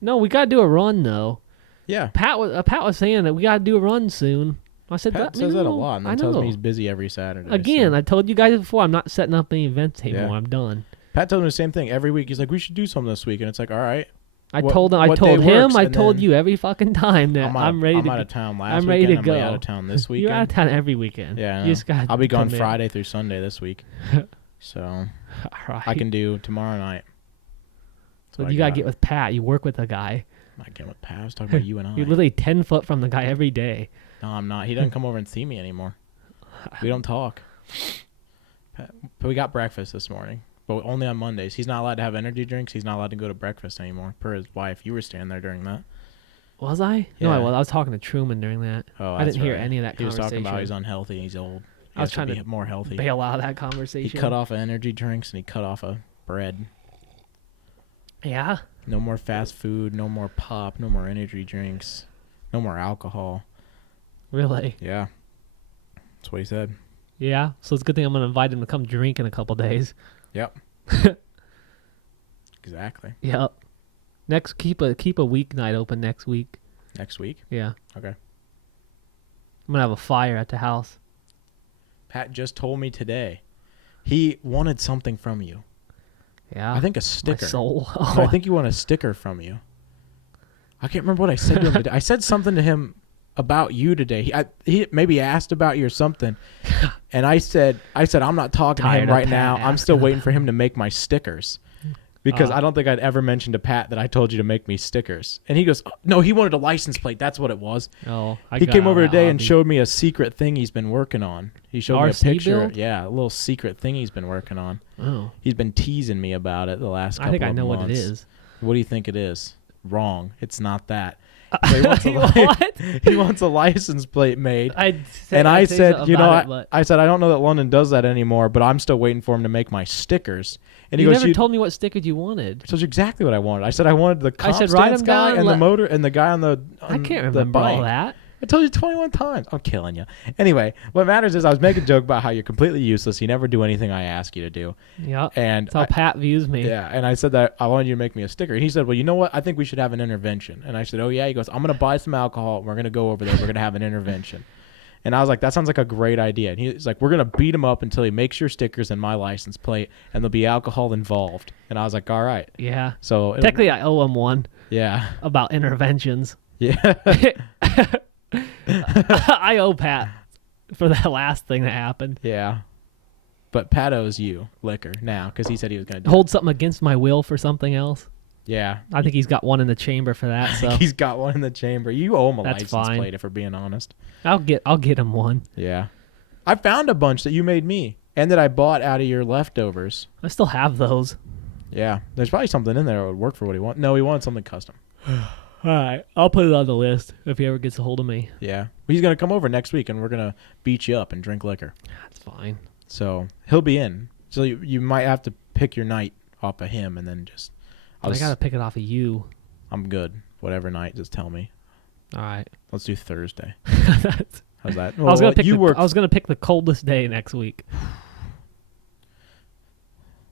No, we got to do a run, though. Yeah. Pat was saying that we got to do a run soon. I said Pat that says that a lot and I then tells know. me he's busy every Saturday. Again, so. I told you guys before, I'm not setting up any events anymore. Yeah. I'm done. Pat told me the same thing every week. He's like, we should do something this week. And it's like, all right. I What- told him. what day works, I and told then you every fucking time that I'm ready I'm to. out of town last I'm ready weekend. to I'm go. out of town this weekend. You're out of town every weekend. Yeah, I you know. just got. I'll be gone Friday through Sunday this week. So All right. I can do tomorrow night. So you gotta get with Pat. You work with a guy. I'm not getting with Pat. I was talking about you and I. You're literally 10 foot from the guy every day. No, I'm not. He doesn't come over and see me anymore. We don't talk. But we got breakfast this morning, but only on Mondays. He's not allowed to have energy drinks. He's not allowed to go to breakfast anymore, per his wife. You were standing there during that. Was I? No, I Yeah. was. I was talking to Truman during that. Oh, I that's didn't hear right. any of that He was conversation. talking about he's unhealthy. He's old. He I was has trying be to more healthy. bail out of that He conversation. cut off of energy drinks and he cut off of bread. Yeah. No more fast food. No more pop. No more energy drinks. No more alcohol. Really? Yeah. That's what he said. Yeah. So it's a good thing I'm gonna invite him to come drink in a couple days. Yep. Exactly. Yep. Next, keep a weeknight open next week. Next week. Yeah. Okay. I'm gonna have a fire at the house. Pat just told me today he wanted something from you. Yeah. I think a my sticker. soul. I think he wanted a sticker from you. I can't remember what I said to him today. I said something to him about you today. He maybe asked about you or something, and I said I'm not talking to Tired him of right Pat now. I'm still waiting for him to make my stickers. Because I don't think I'd ever mentioned to Pat that I told you to make me stickers. And he goes, oh, no, he wanted a license plate. That's what it was. Oh, He came over today and showed me a secret thing he's been working on. He showed me a RC picture. build? Yeah, a little secret thing he's been working on. Oh. He's been teasing me about it the last couple I think I of know months. what it is. What do you think it is? Wrong. It's not that. So he, wants a What? he wants a license plate made. I said, you know, I said, I don't know that London does that anymore, but I'm still waiting for him to make my stickers. And he you goes, never told me what stickers you wanted. I told you exactly what I wanted. I said I wanted the comp said, write stance them guy down and the and motor and the guy on the I can't the remember all bike. that. I told you 21 times. I'm killing you. Anyway, what matters is I was making a joke about how you're completely useless. You never do anything I ask you to do. Yeah. And That's how Pat views me. yeah, and I said that I wanted you to make me a sticker. And he said, well, you know what? I think we should have an intervention. And I said, oh, yeah. He goes, I'm going to buy some alcohol. And we're going to go over there. We're going to have an intervention. And I was like, that sounds like a great idea. And he's like, we're going to beat him up until he makes your stickers and my license plate, and there'll be alcohol involved. And I was like, all right. Yeah. So Technically, I owe him one yeah. about interventions. Yeah. I owe Pat for that last thing that happened. Yeah. But Pat owes you liquor now because he said he was going to do it. Hold something against my will for something else. Yeah. I think he's got one in the chamber for that. So He's got one in the chamber. You owe him a That's license fine. plate if we're being honest. I'll get him one. Yeah. I found a bunch that you made me and that I bought out of your leftovers. I still have those. Yeah. There's probably something in there that would work for what he wants. No, he wanted something custom. All right, I'll put it on the list if he ever gets a hold of me. Yeah. He's going to come over next week and we're going to beat you up and drink liquor. That's fine. So he'll be in. So you might have to pick your night off of him and then just. I gotta pick it off of you. I'm good. Whatever night, just tell me. All right. Let's do Thursday. How's that? I was gonna pick. You work. I was gonna pick the coldest day next week.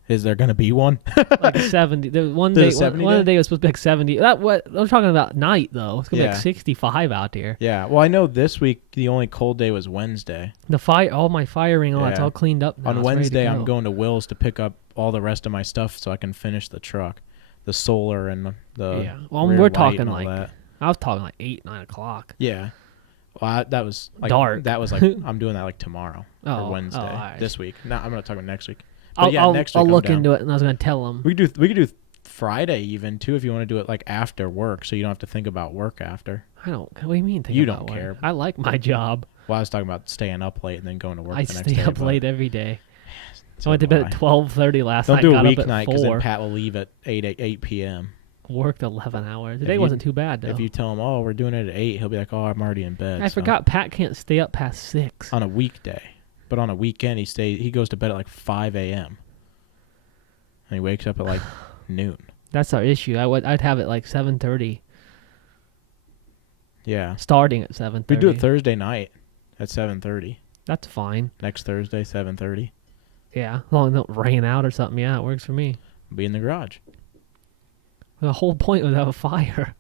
Is there gonna be one? Like 70. There was one There's day. a 70 One of day? the day was supposed to be like 70. That what I'm talking about night though. It's gonna be Yeah. like 65 out here. Yeah. Well, I know this week the only cold day was Wednesday. The fire, all my firing, all that's Yeah. all cleaned up now. On It's ready to Wednesday, go. I'm going to Will's to pick up all the rest of my stuff so I can finish the truck, the solar and the Yeah. Well, rear we're light talking and all like that. I was talking like 8, 9 o'clock. Yeah. Well, that was like, Dark. That was like I'm doing that like tomorrow or Wednesday all right. this week. No, I'm gonna talk about next week. But I'll next week I'll I'm look down. into it, and I was gonna tell them. We could do Friday even too if you want to do it like after work, so you don't have to think about work after. I don't. What do you mean? Think You about don't work? care. I like my job. Well, I was talking about staying up late and then going to work I the next stay day. up but late every day. so I went to do bed I. at 12:30 last Don't night. do a got up weeknight at because then 4. Pat will leave at 8 p.m. Worked 11 hours. Today you- wasn't too bad though. If you tell him, "Oh, we're doing it at 8," he'll be like, "Oh, I'm already in bed." I so- forgot Pat can't stay up past 6. on a weekday, but on a weekend he goes to bed at like 5 a.m. and he wakes up at like noon. That's our issue. I'd have it like 7:30, Yeah, starting at 7:30. we do it Thursday night at 7:30. That's fine. Next Thursday, 7:30. Yeah, as long as it don't rain out or something. Yeah, it works for me. Be in the garage. The whole point was to have a fire.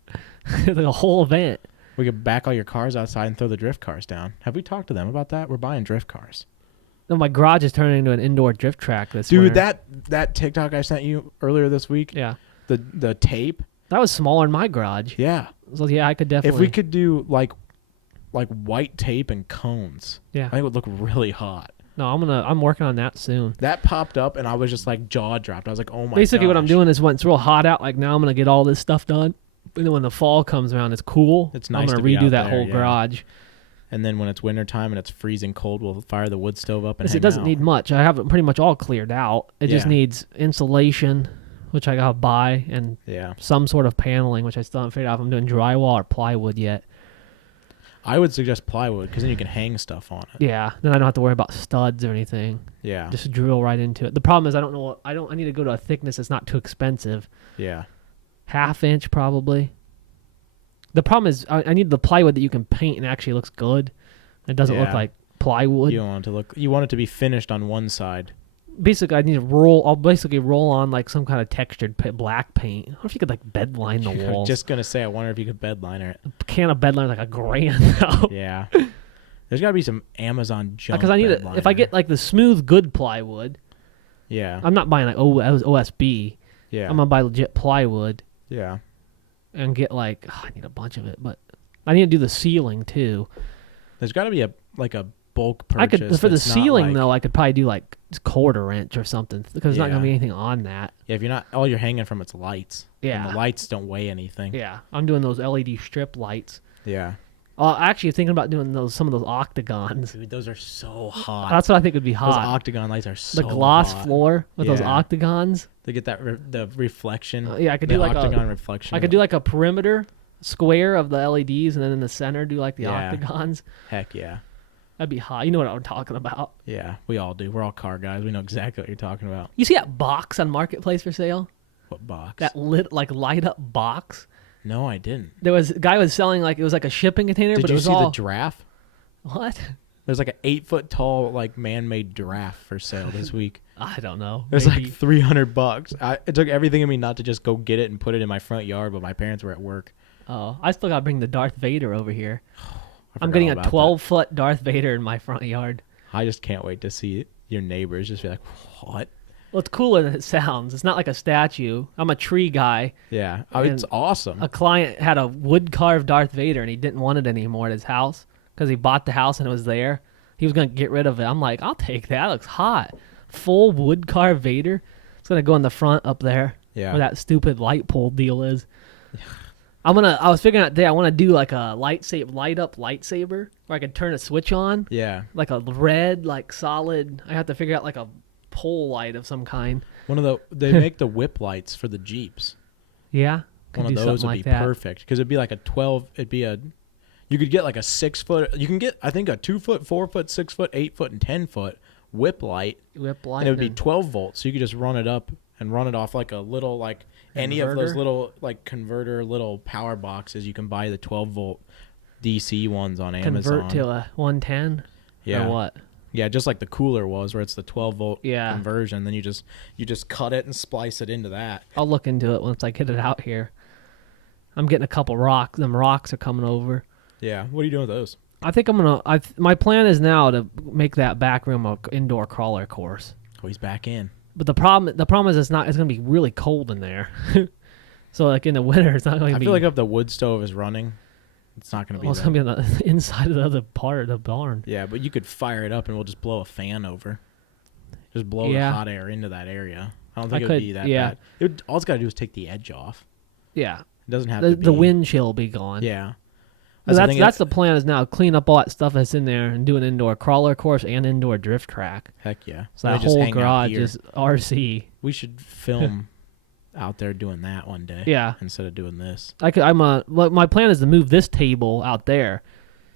The whole event. We could back all your cars outside and throw the drift cars down. Have we talked to them about that? We're buying drift cars. No, my garage is turning into an indoor drift track this Dude, winter. that TikTok I sent you earlier this week, Yeah, the tape. that was smaller in my garage. Yeah. So yeah, I could definitely. If we could do like white tape and cones, Yeah. I think it would look really hot. No, I'm working on that soon. That popped up and I was just like jaw dropped. I was like, oh my Basically, what I'm gosh. doing is when it's real hot out, like now I'm gonna get all this stuff done. And then when the fall comes around, it's cool. It's I'm nice gonna to be redo out that there, whole yeah. garage. And then when it's wintertime and it's freezing cold, we'll fire the wood stove up and Because hang it doesn't out. need much. I have it pretty much all cleared out. It just Yeah. needs insulation, which I gotta buy, and Yeah. some sort of paneling, which I still haven't figured out if I'm doing drywall or plywood yet. I would suggest plywood because then you can hang stuff on it. Yeah, then I don't have to worry about studs or anything. Yeah. Just drill right into it. The problem is I don't know. I need to go to a thickness that's not too expensive. Yeah. 1/2 inch probably. The problem is I need the plywood that you can paint and actually looks good. It doesn't look Yeah. like plywood. You want it to look. You want it to be finished on one side. Basically, I need to roll. I'll basically roll on like some kind of textured black paint. I wonder if you could like bed line the walls. Just gonna say, I wonder if you could bed liner it. A can of bed liner like $1,000 though. Yeah. There's gotta be some Amazon junk. Because I need bed it. If I liner. get like the smooth good plywood, Yeah. I'm not buying like OSB. Yeah. I'm gonna buy legit plywood Yeah. and get like I need a bunch of it, but I need to do the ceiling too. There's gotta be a bulk I purchase. could for the that's not ceiling like- though. I could probably do like 1/4 inch or something because there's not gonna Yeah. be anything on that. Yeah. If you're not, all you're hanging from it's lights. Yeah. And the lights don't weigh anything. Yeah, I'm doing those LED strip lights. Yeah. Actually, thinking about doing some of those octagons. Dude, those are so hot. That's what I think would be Those hot. octagon lights are so The gloss hot. floor with those Yeah. octagons. They get that the reflection. Yeah, I could the do like octagon reflection. I could do like a perimeter square of the LEDs, and then in the center do like the Yeah. octagons. Heck yeah. That'd be hot. You know what I'm talking about. Yeah, we all do. We're all car guys. We know exactly what you're talking about. You see that box on Marketplace for sale? What box? That light up box. No, I didn't. There was a guy was selling like it was like a shipping container, Did but it you was see all the giraffe? what? There's like an 8-foot tall like man-made giraffe for sale this week. I don't know. It was Maybe. like $300. It took everything in me not to just go get it and put it in my front yard, but my parents were at work. Oh, I still gotta bring the Darth Vader over here. I I'm forgot getting all a about that. 12-foot Darth Vader in my front yard. I just can't wait to see your neighbors just be like, what? Well, it's cooler than it sounds. It's not like a statue. I'm a tree guy. Yeah, And it's awesome. A client had a wood carved Darth Vader and he didn't want it anymore at his house because he bought the house and it was there. He was going to get rid of it. I'm like, I'll take that. It looks hot. Full wood carved Vader. It's going to go in the front up there Yeah. where that stupid light pole deal is. I was figuring out today I want to do like a light up lightsaber where I could turn a switch on. Yeah. Like a red, like solid. I have to figure out like a pole light of some kind. They make the whip lights for the Jeeps. Yeah. Could One of do those something would like be that. perfect because it'd be like you could get like a 6-foot. You can get I think a 2-foot, 4-foot, 6-foot, 8-foot, and 10-foot whip light, Whip light. and it would be 12 volts. So you could just run it up and run it off like a little any of those Inverter? little like converter little power boxes. You can buy the 12-volt DC ones on Amazon. convert to a 110 yeah. or what? Yeah, just like the cooler was, where it's the 12-volt Yeah. conversion. Then you just cut it and splice it into that. I'll look into it once I get it out here. I'm getting a couple rocks. Them rocks are coming over. Yeah. What are you doing with those? I think I'm gonna. My plan is now to make that back room a indoor crawler course. Oh, he's back in. But the problem is it's gonna be really cold in there. So like in the winter, it's not going to be. I feel like if the wood stove is running, it's not going to be. Well, it's gonna be on the inside of the other part of the barn. Yeah, but you could fire it up and we'll just blow a fan over. Just blow the hot air into that area. I don't think it would be that bad. All it's got to do is take the edge off. Yeah. It doesn't have to be. The wind chill will be gone. Yeah. That's the plan is now clean up all that stuff that's in there and do an indoor crawler course and indoor drift track. Heck yeah. So that whole garage is RC. We should film out there doing that one day. Yeah. Instead of doing this. My plan is to move this table out there.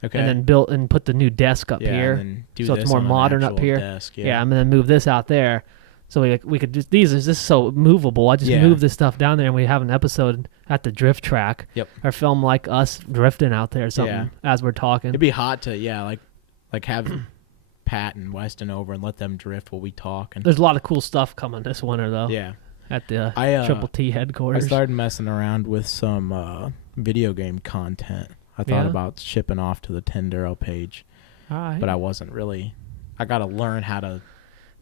Okay. And then put the new desk up here. And then do so this it's more on an modern up actual here. Desk, and then move this out there. So we could just this is so movable. I just move this stuff down there and we have an episode at the drift track. Yep. Or film like us drifting out there or something as we're talking. It'd be hot to like have Pat and Weston over and let them drift while we talk. And there's a lot of cool stuff coming this winter though. Yeah. At the Triple T headquarters. I started messing around with some video game content. I thought about shipping off to the Tendero page. All right. But I wasn't really. I got to learn how to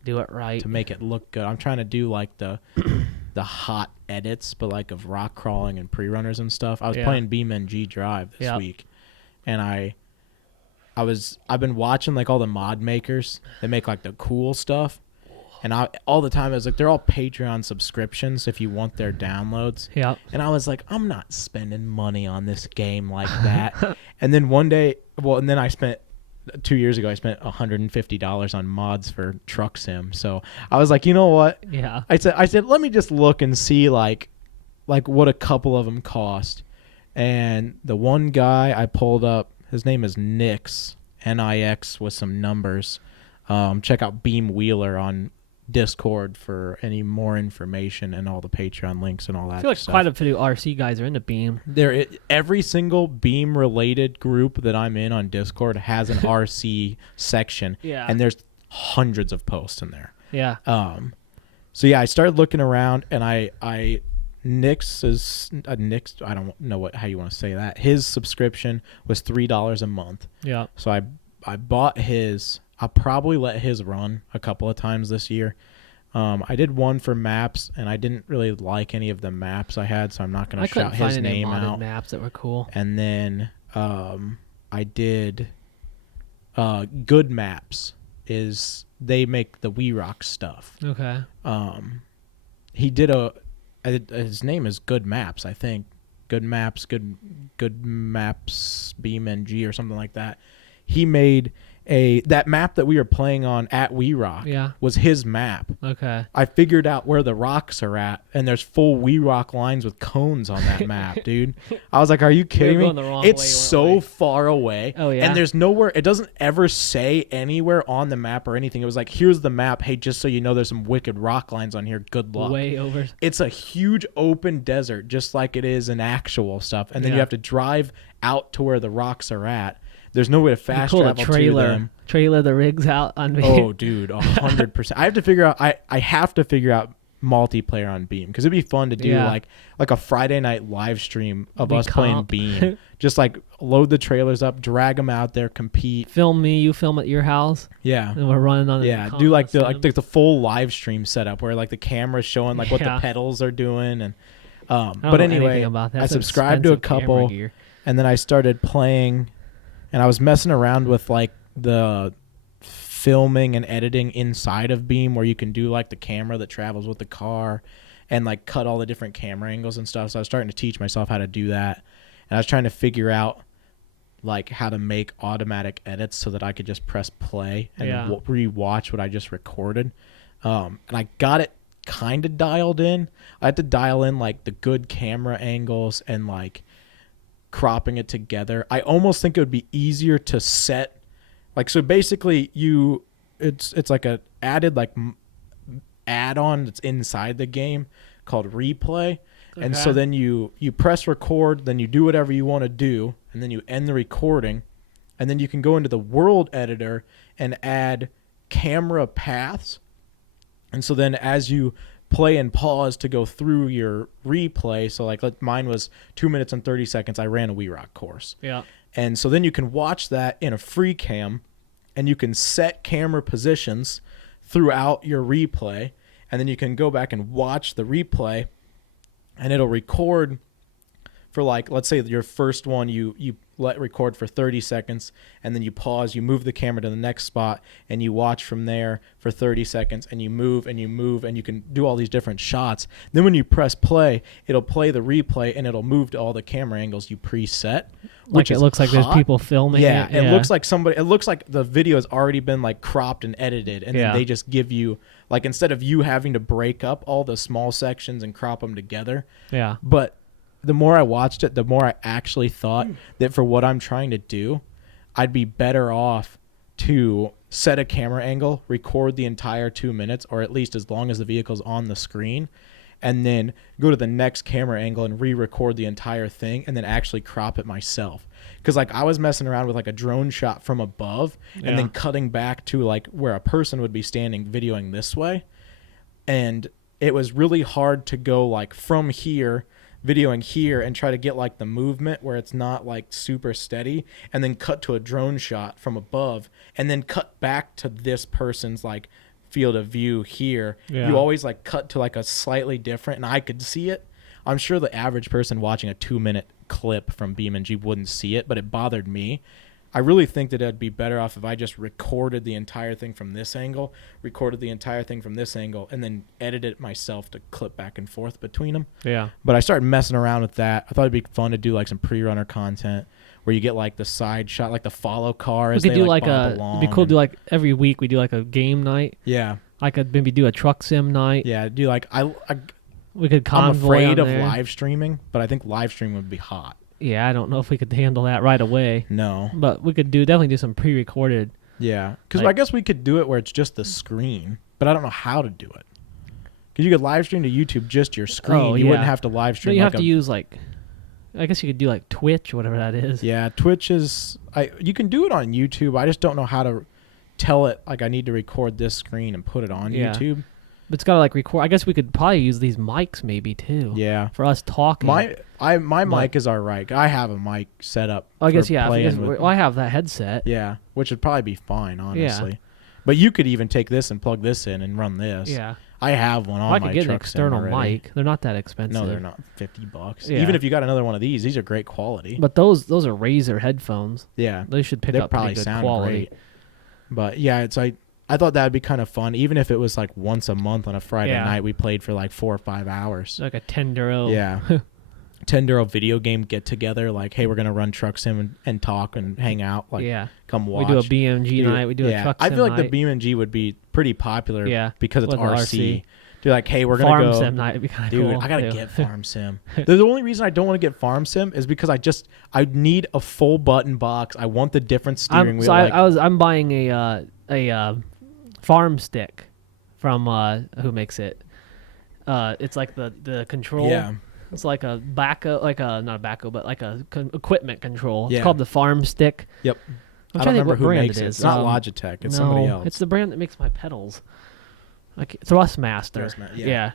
do it right to make it look good. I'm trying to do like the hot edits, but like of rock crawling and pre-runners and stuff. I was playing BeamNG Drive this week, and I've been watching like all the mod makers that make like the cool stuff, and all the time I was like, they're all Patreon subscriptions if you want their downloads. Yeah. And I was like, I'm not spending money on this game like that. And then one day, and then I spent 2 years ago, I spent $150 on mods for Truck Sim. So I was like, you know what? Yeah. I said, let me just look and see like what a couple of them cost. And the one guy I pulled up, his name is Nix, Nix with some numbers. Check out Beam Wheeler on Discord for any more information and all the Patreon links and all that. I feel like stuff. quite a few RC guys are into Beam. Every single Beam related group that I'm in on Discord has an RC section. Yeah. And there's hundreds of posts in there. Yeah. So yeah, I started looking around and Nix, I don't know how you want to say that. His subscription was $3 a month. Yeah. So I bought his. I'll probably let his run a couple of times this year. I did one for maps, and I didn't really like any of the maps I had, so I'm not going to shout his name out. I couldn't find any modded maps that were cool. And then I did Good Maps. They make the We Rock stuff. Okay. He did his name is Good Maps, I think. Good Maps, Good Maps BeamNG or something like that. He made that map that we were playing on at We Rock was his map. Okay. I figured out where the rocks are at, and there's full We Rock lines with cones on that map, dude. I was like, are you kidding me? It's so far away. Oh, yeah. And there's nowhere, it doesn't ever say anywhere on the map or anything. It was like, here's the map. Hey, just so you know, there's some wicked rock lines on here. Good luck. Way over. It's a huge open desert, just like it is in actual stuff. And then you have to drive out to where the rocks are at. There's no way to fast travel to them. Trailer the rigs out on me. Oh, dude, 100%. I have to figure out. I have to figure out multiplayer on Beam because it'd be fun to do like a Friday night live stream of us playing Beam. Just like load the trailers up, drag them out there, compete. Film me, you film at your house. Yeah, and we're running on. Do like the full live stream setup where like the camera's showing like what the pedals are doing and. But anyway, I subscribed to a couple, and then I started playing. And I was messing around with like the filming and editing inside of Beam where you can do like the camera that travels with the car and like cut all the different camera angles and stuff. So I was starting to teach myself how to do that. And I was trying to figure out like how to make automatic edits so that I could just press play and re-watch what I just recorded. And I got it kind of dialed in. I had to dial in like the good camera angles and like cropping it together. I almost think it would be easier to set like, so basically it's like a added like add-on that's inside the game called replay, And so then you press record, then you do whatever you want to do, and then you end the recording, and then you can go into the world editor and add camera paths. And so then as you play and pause to go through your replay, so like mine was 2 minutes and 30 seconds, I ran a We Rock course. Yeah. And so then you can watch that in a free cam, and you can set camera positions throughout your replay, and then you can go back and watch the replay, and it'll record for, like, let's say your first one you let record for 30 seconds, and then you pause, you move the camera to the next spot, and you watch from there for 30 seconds, and you move, and you can do all these different shots. Then when you press play, it'll play the replay, and it'll move to all the camera angles you preset. Like, it looks like there's people filming Yeah, it. it looks like the video has already been, like, cropped and edited, and then they just give you, like, instead of you having to break up all the small sections and crop them together. Yeah. But the more I watched it, the more I actually thought that for what I'm trying to do, I'd be better off to set a camera angle, record the entire 2 minutes, or at least as long as the vehicle's on the screen, and then go to the next camera angle and re-record the entire thing, and then actually crop it myself. Because, like, I was messing around with, like, a drone shot from above, and then cutting back to, like, where a person would be standing videoing this way, and it was really hard to go, like, from here videoing here and try to get, like, the movement where it's not, like, super steady, and then cut to a drone shot from above, and then cut back to this person's, like, field of view here. You always, like, cut to, like, a slightly different, and I could see it. I'm sure the average person watching a 2-minute clip from BeamNG wouldn't see it, but it bothered me. I really think that it'd be better off if I just recorded the entire thing from this angle, recorded the entire thing from this angle, and then edited it myself to clip back and forth between them. Yeah. But I started messing around with that. I thought it'd be fun to do, like, some pre-runner content where you get, like, the side shot, like the follow car as We could they, do like, like bob it'd along. be cool to do, like, every week we do, like, a game night. Yeah. I could maybe do a truck sim night. Yeah, do, like, We could I'm convoy afraid on of there. live streaming, but I think live stream would be hot. Yeah, I don't know if we could handle that right away. No. But we could definitely do some pre-recorded. Yeah, because Like- I guess we could do it where it's just the screen, but I don't know how to do it. Because you could live stream to YouTube just your screen. Oh, you yeah. wouldn't have to live So stream. you like have to use, like, I guess you could do, like, Twitch or whatever that is. Yeah, Twitch is. You can do it on YouTube. I just don't know how to tell it, like, I need to record this screen and put it on YouTube. But it's got to, like, record. I guess we could probably use these mics maybe, too. Yeah. For us talking. My mic is all right. I have a mic set up. I guess, for yeah. playing with- I have that headset. Yeah, which would probably be fine, honestly. But you could even take this and plug this in and run this. Yeah. I have one on I my could get an truck sim external already. mic. They're not that expensive. No, they're not. $50. Yeah. Even if you got another one of these are great quality. But those are Razer headphones. Yeah. They should pick They up probably pretty good sound quality. great. But yeah, it's like I thought that would be kind of fun, even if it was like once a month on a Friday night. We played for like 4 or 5 hours. Like a $10. Yeah. $10 video game get together. Like, hey, we're gonna run truck sim and talk and hang out. Like, come watch. We do a BMG night. We do a truck sim I feel like night. the BMG would be pretty popular. Yeah, because it's with RC. Do like, hey, we're farm gonna go sim night would be kind of Dude, cool. I gotta get farm sim. The only reason I don't want to get farm sim is because I need a full button box. I want the different steering wheel. So I'm buying a farm stick from who makes it. It's like the control. Yeah. It's like a backhoe, not a backhoe, but like a equipment control. It's Yeah. called the farm stick. Yep. I'm I trying don't to remember think who what brand makes it it. is. It's not Logitech. It's somebody else. It's the brand that makes my pedals. Like Thrustmaster. Yeah.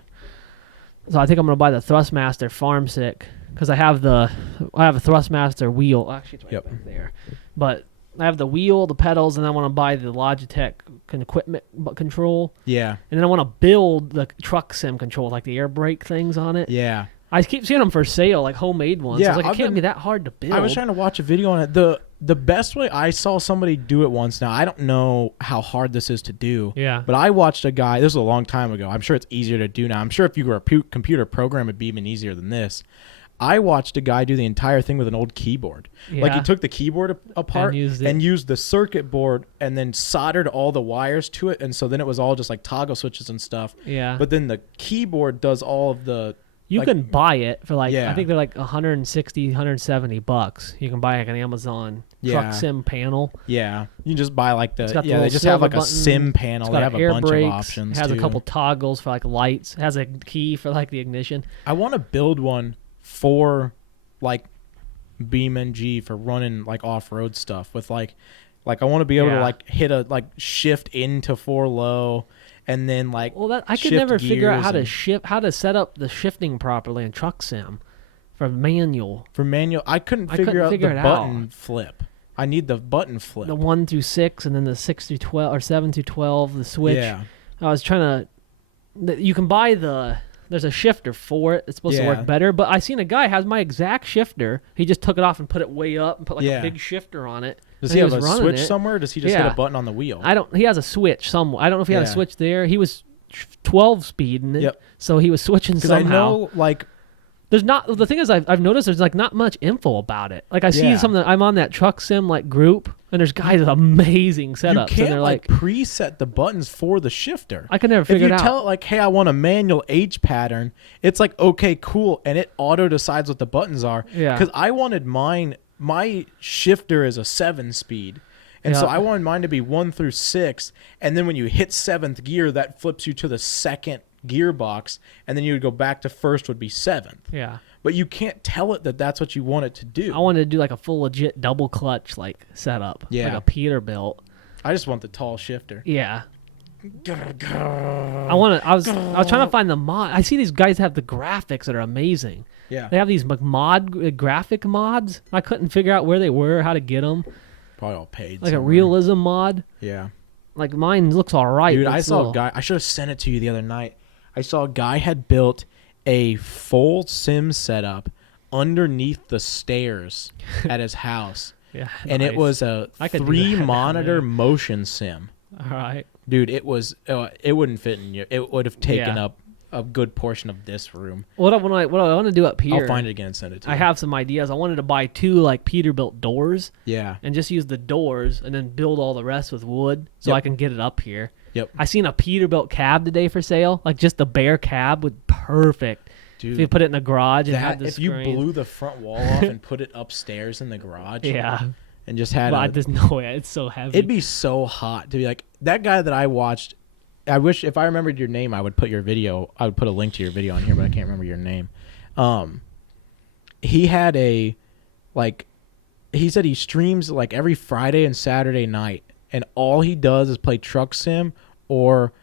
So I think I'm gonna buy the Thrustmaster farm stick because I have a Thrustmaster wheel. Actually, it's right back there. But I have the wheel, the pedals, and I want to buy the Logitech equipment control. Yeah. And then I want to build the truck sim control, like the air brake things on it. Yeah. I keep seeing them for sale, like homemade ones. Yeah, I was like, it can't be that hard to build. I was trying to watch a video on it. The best way, I saw somebody do it once. Now, I don't know how hard this is to do. Yeah. But I watched a guy, this was a long time ago. I'm sure it's easier to do now. I'm sure if you were a computer program, it'd be even easier than this. I watched a guy do the entire thing with an old keyboard. Yeah. Like, he took the keyboard apart and used the circuit board and then soldered all the wires to it. And so then it was all just like toggle switches and stuff. Yeah. But then the keyboard does all of the... You like, can buy it for like, Yeah. I think they're like $160, $170. You can buy it like on Amazon. truck sim panel. Yeah, you can just buy like It's got the they little just have like a silver sim panel. It's They got have a air bunch brakes. of options. It has too. a couple toggles for like lights. It has a key for like the ignition. I want to build one for like BeamNG for running like off-road stuff with like I want to be able to like hit a like shift into 4 low and then like I could shift never figure out gears how to set up the shifting properly in truck sim for manual. for manual. I couldn't figure out the button flip. I need the button flip. The 1 through 6 and then the 6 through 12 or 7 through 12, the switch. Yeah. I was trying to you can buy there's a shifter for it. It's supposed to work better, but I seen a guy has my exact shifter. He just took it off and put it way up and put like a big shifter on it. Does he have a switch somewhere? Or does he just hit a button on the wheel? He has a switch somewhere. I don't know if he had a switch there. He was 12 speed in it, so he was switching somehow. Because I know, like, there's not. The thing is, I've noticed there's like not much info about it. Like I see some. I'm on that truck sim like group, and there's guys with amazing setups. You can't and they're like preset the buttons for the shifter. I can never figure it out. If you tell it like, hey, I want a manual H pattern, it's like, okay, cool, and it auto decides what the buttons are. Yeah. Because I wanted mine. My shifter is a 7-speed. And so I wanted mine to be 1 through 6, and then when you hit 7th gear, that flips you to the 2nd gearbox, and then you would go back to 1st would be 7th. Yeah. But you can't tell it that that's what you want it to do. I wanted to do like a full legit double clutch like setup. Yeah. Like a Peterbilt. I just want the tall shifter. Yeah. I was trying to find the mod. I see these guys have the graphics that are amazing. Yeah. They have these graphic mods. I couldn't figure out where they were, how to get them. Probably all paid. Like somewhere. a realism mod. Yeah. Like mine looks all right. Dude, I saw a guy. I should have sent it to you the other night. I saw a guy had built a full sim setup underneath the stairs at his house. Yeah. And it was a 3-monitor motion sim. All right. Dude, it was. It wouldn't fit in you. It would have taken up a good portion of this room. What I want to do up here. I'll find it again and send it to you. I have some ideas. I wanted to buy 2 like Peterbilt doors. Yeah. And just use the doors and then build all the rest with wood so I can get it up here. Yep. I seen a Peterbilt cab today for sale, like just the bare cab with perfect. Dude, if you put it in the garage and had the if you screen. blew the front wall off and put it upstairs in the garage. Yeah. And just had there's no way. It's so heavy. It'd be so hot to be like that guy that I watched. I wish if I remembered your name, I would put your video. I would put a link to your video on here, but I can't remember your name. He had he said he streams like every Friday and Saturday night, and all he does is play truck sim or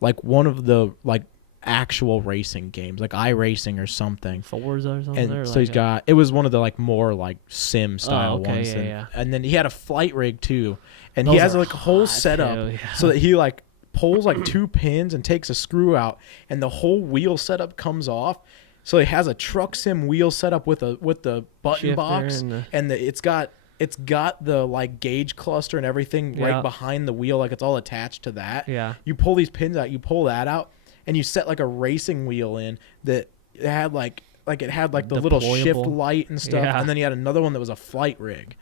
like one of the like actual racing games, like iRacing or something. Forza or something. And so it was one of the like more like sim style ones. Yeah. And then he had a flight rig too, and Those he has are like a whole hot, setup too, yeah. so that he like pulls like 2 pins and takes a screw out, and the whole wheel setup comes off. So he has a truck sim wheel setup with the button Shifter box, and it's got the like gauge cluster and everything right behind the wheel, like it's all attached to that. Yeah. You pull these pins out, you pull that out, and you set like a racing wheel in that it had like it had like the little shift light and stuff, and then he had another one that was a flight rig.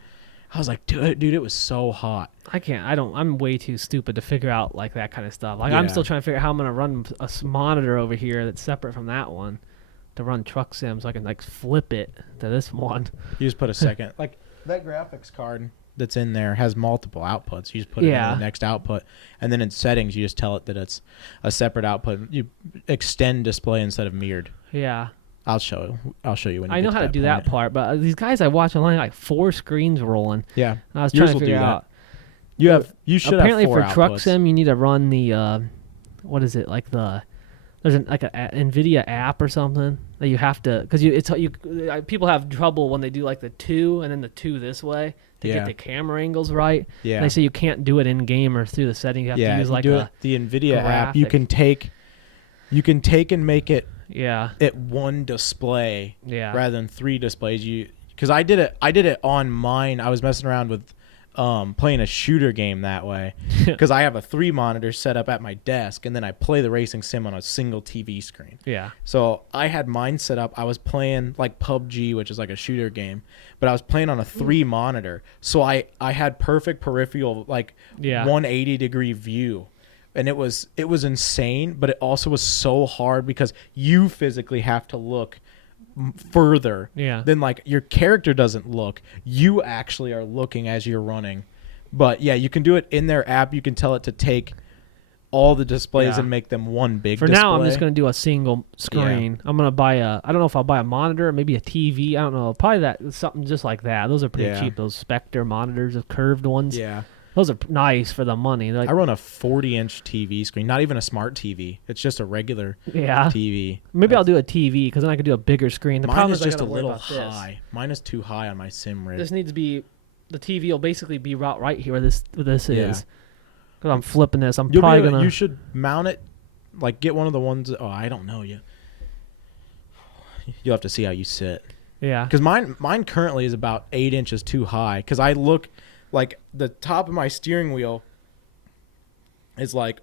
I was like, dude, it was so hot. I'm way too stupid to figure out like that kind of stuff. Like I'm still trying to figure out how I'm gonna run a monitor over here that's separate from that one to run truck sim, so I can like flip it to this one. You just put a second like that graphics card that's in there has multiple outputs. You just put it in the next output, and then in settings you just tell it that it's a separate output. You extend display instead of mirrored. Yeah. I'll show you when you I know how to do that part, but these guys I watch online like 4 screens rolling. Yeah. And I was trying to figure out. You should apparently have 4 for truck outputs. sim you need to run the what is it, like there's an NVIDIA app or something that you have to, because people have trouble when they do like the 2 and then the 2 this way to get the camera angles right. Yeah. They say you can't do it in game or through the settings. You have to use like the NVIDIA app. You can take and make it at 1 display rather than 3 displays. Because I did it on mine. I was messing around with playing a shooter game that way because I have a 3 monitor set up at my desk, and then I play the racing sim on a single TV screen. Yeah. So I had mine set up. I was playing like PUBG, which is like a shooter game, but I was playing on a 3 monitor. So I had perfect peripheral, like 180-degree view. And it was insane, but it also was so hard because you physically have to look further Yeah. than like your character doesn't look. You actually are looking as you're running. But yeah, you can do it in their app. You can tell it to take all the displays Yeah. and make them one big For display. now, I'm just going to do a single screen. I'm going to buy I don't know if I'll buy a monitor, maybe a TV. I don't know. Probably something just like that. Those are pretty cheap. Those Spectre monitors, the curved ones. Yeah. Those are nice for the money. Like, I run a 40-inch TV screen, not even a smart TV. It's just a regular yeah. TV. Maybe I'll do a TV because then I can do a bigger screen. The Mine problem is I just a gotta worry little about this. high. Mine is too high on my sim rig. This needs to be, the TV will basically be right here where this Yeah. is. Because I'm flipping this. You'll Probably going to. You should mount it, like get one of the ones. Oh, I don't know yet. You'll have to see how you sit. Yeah. Because mine currently is about 8 inches too high. Because I look like the top of my steering wheel is like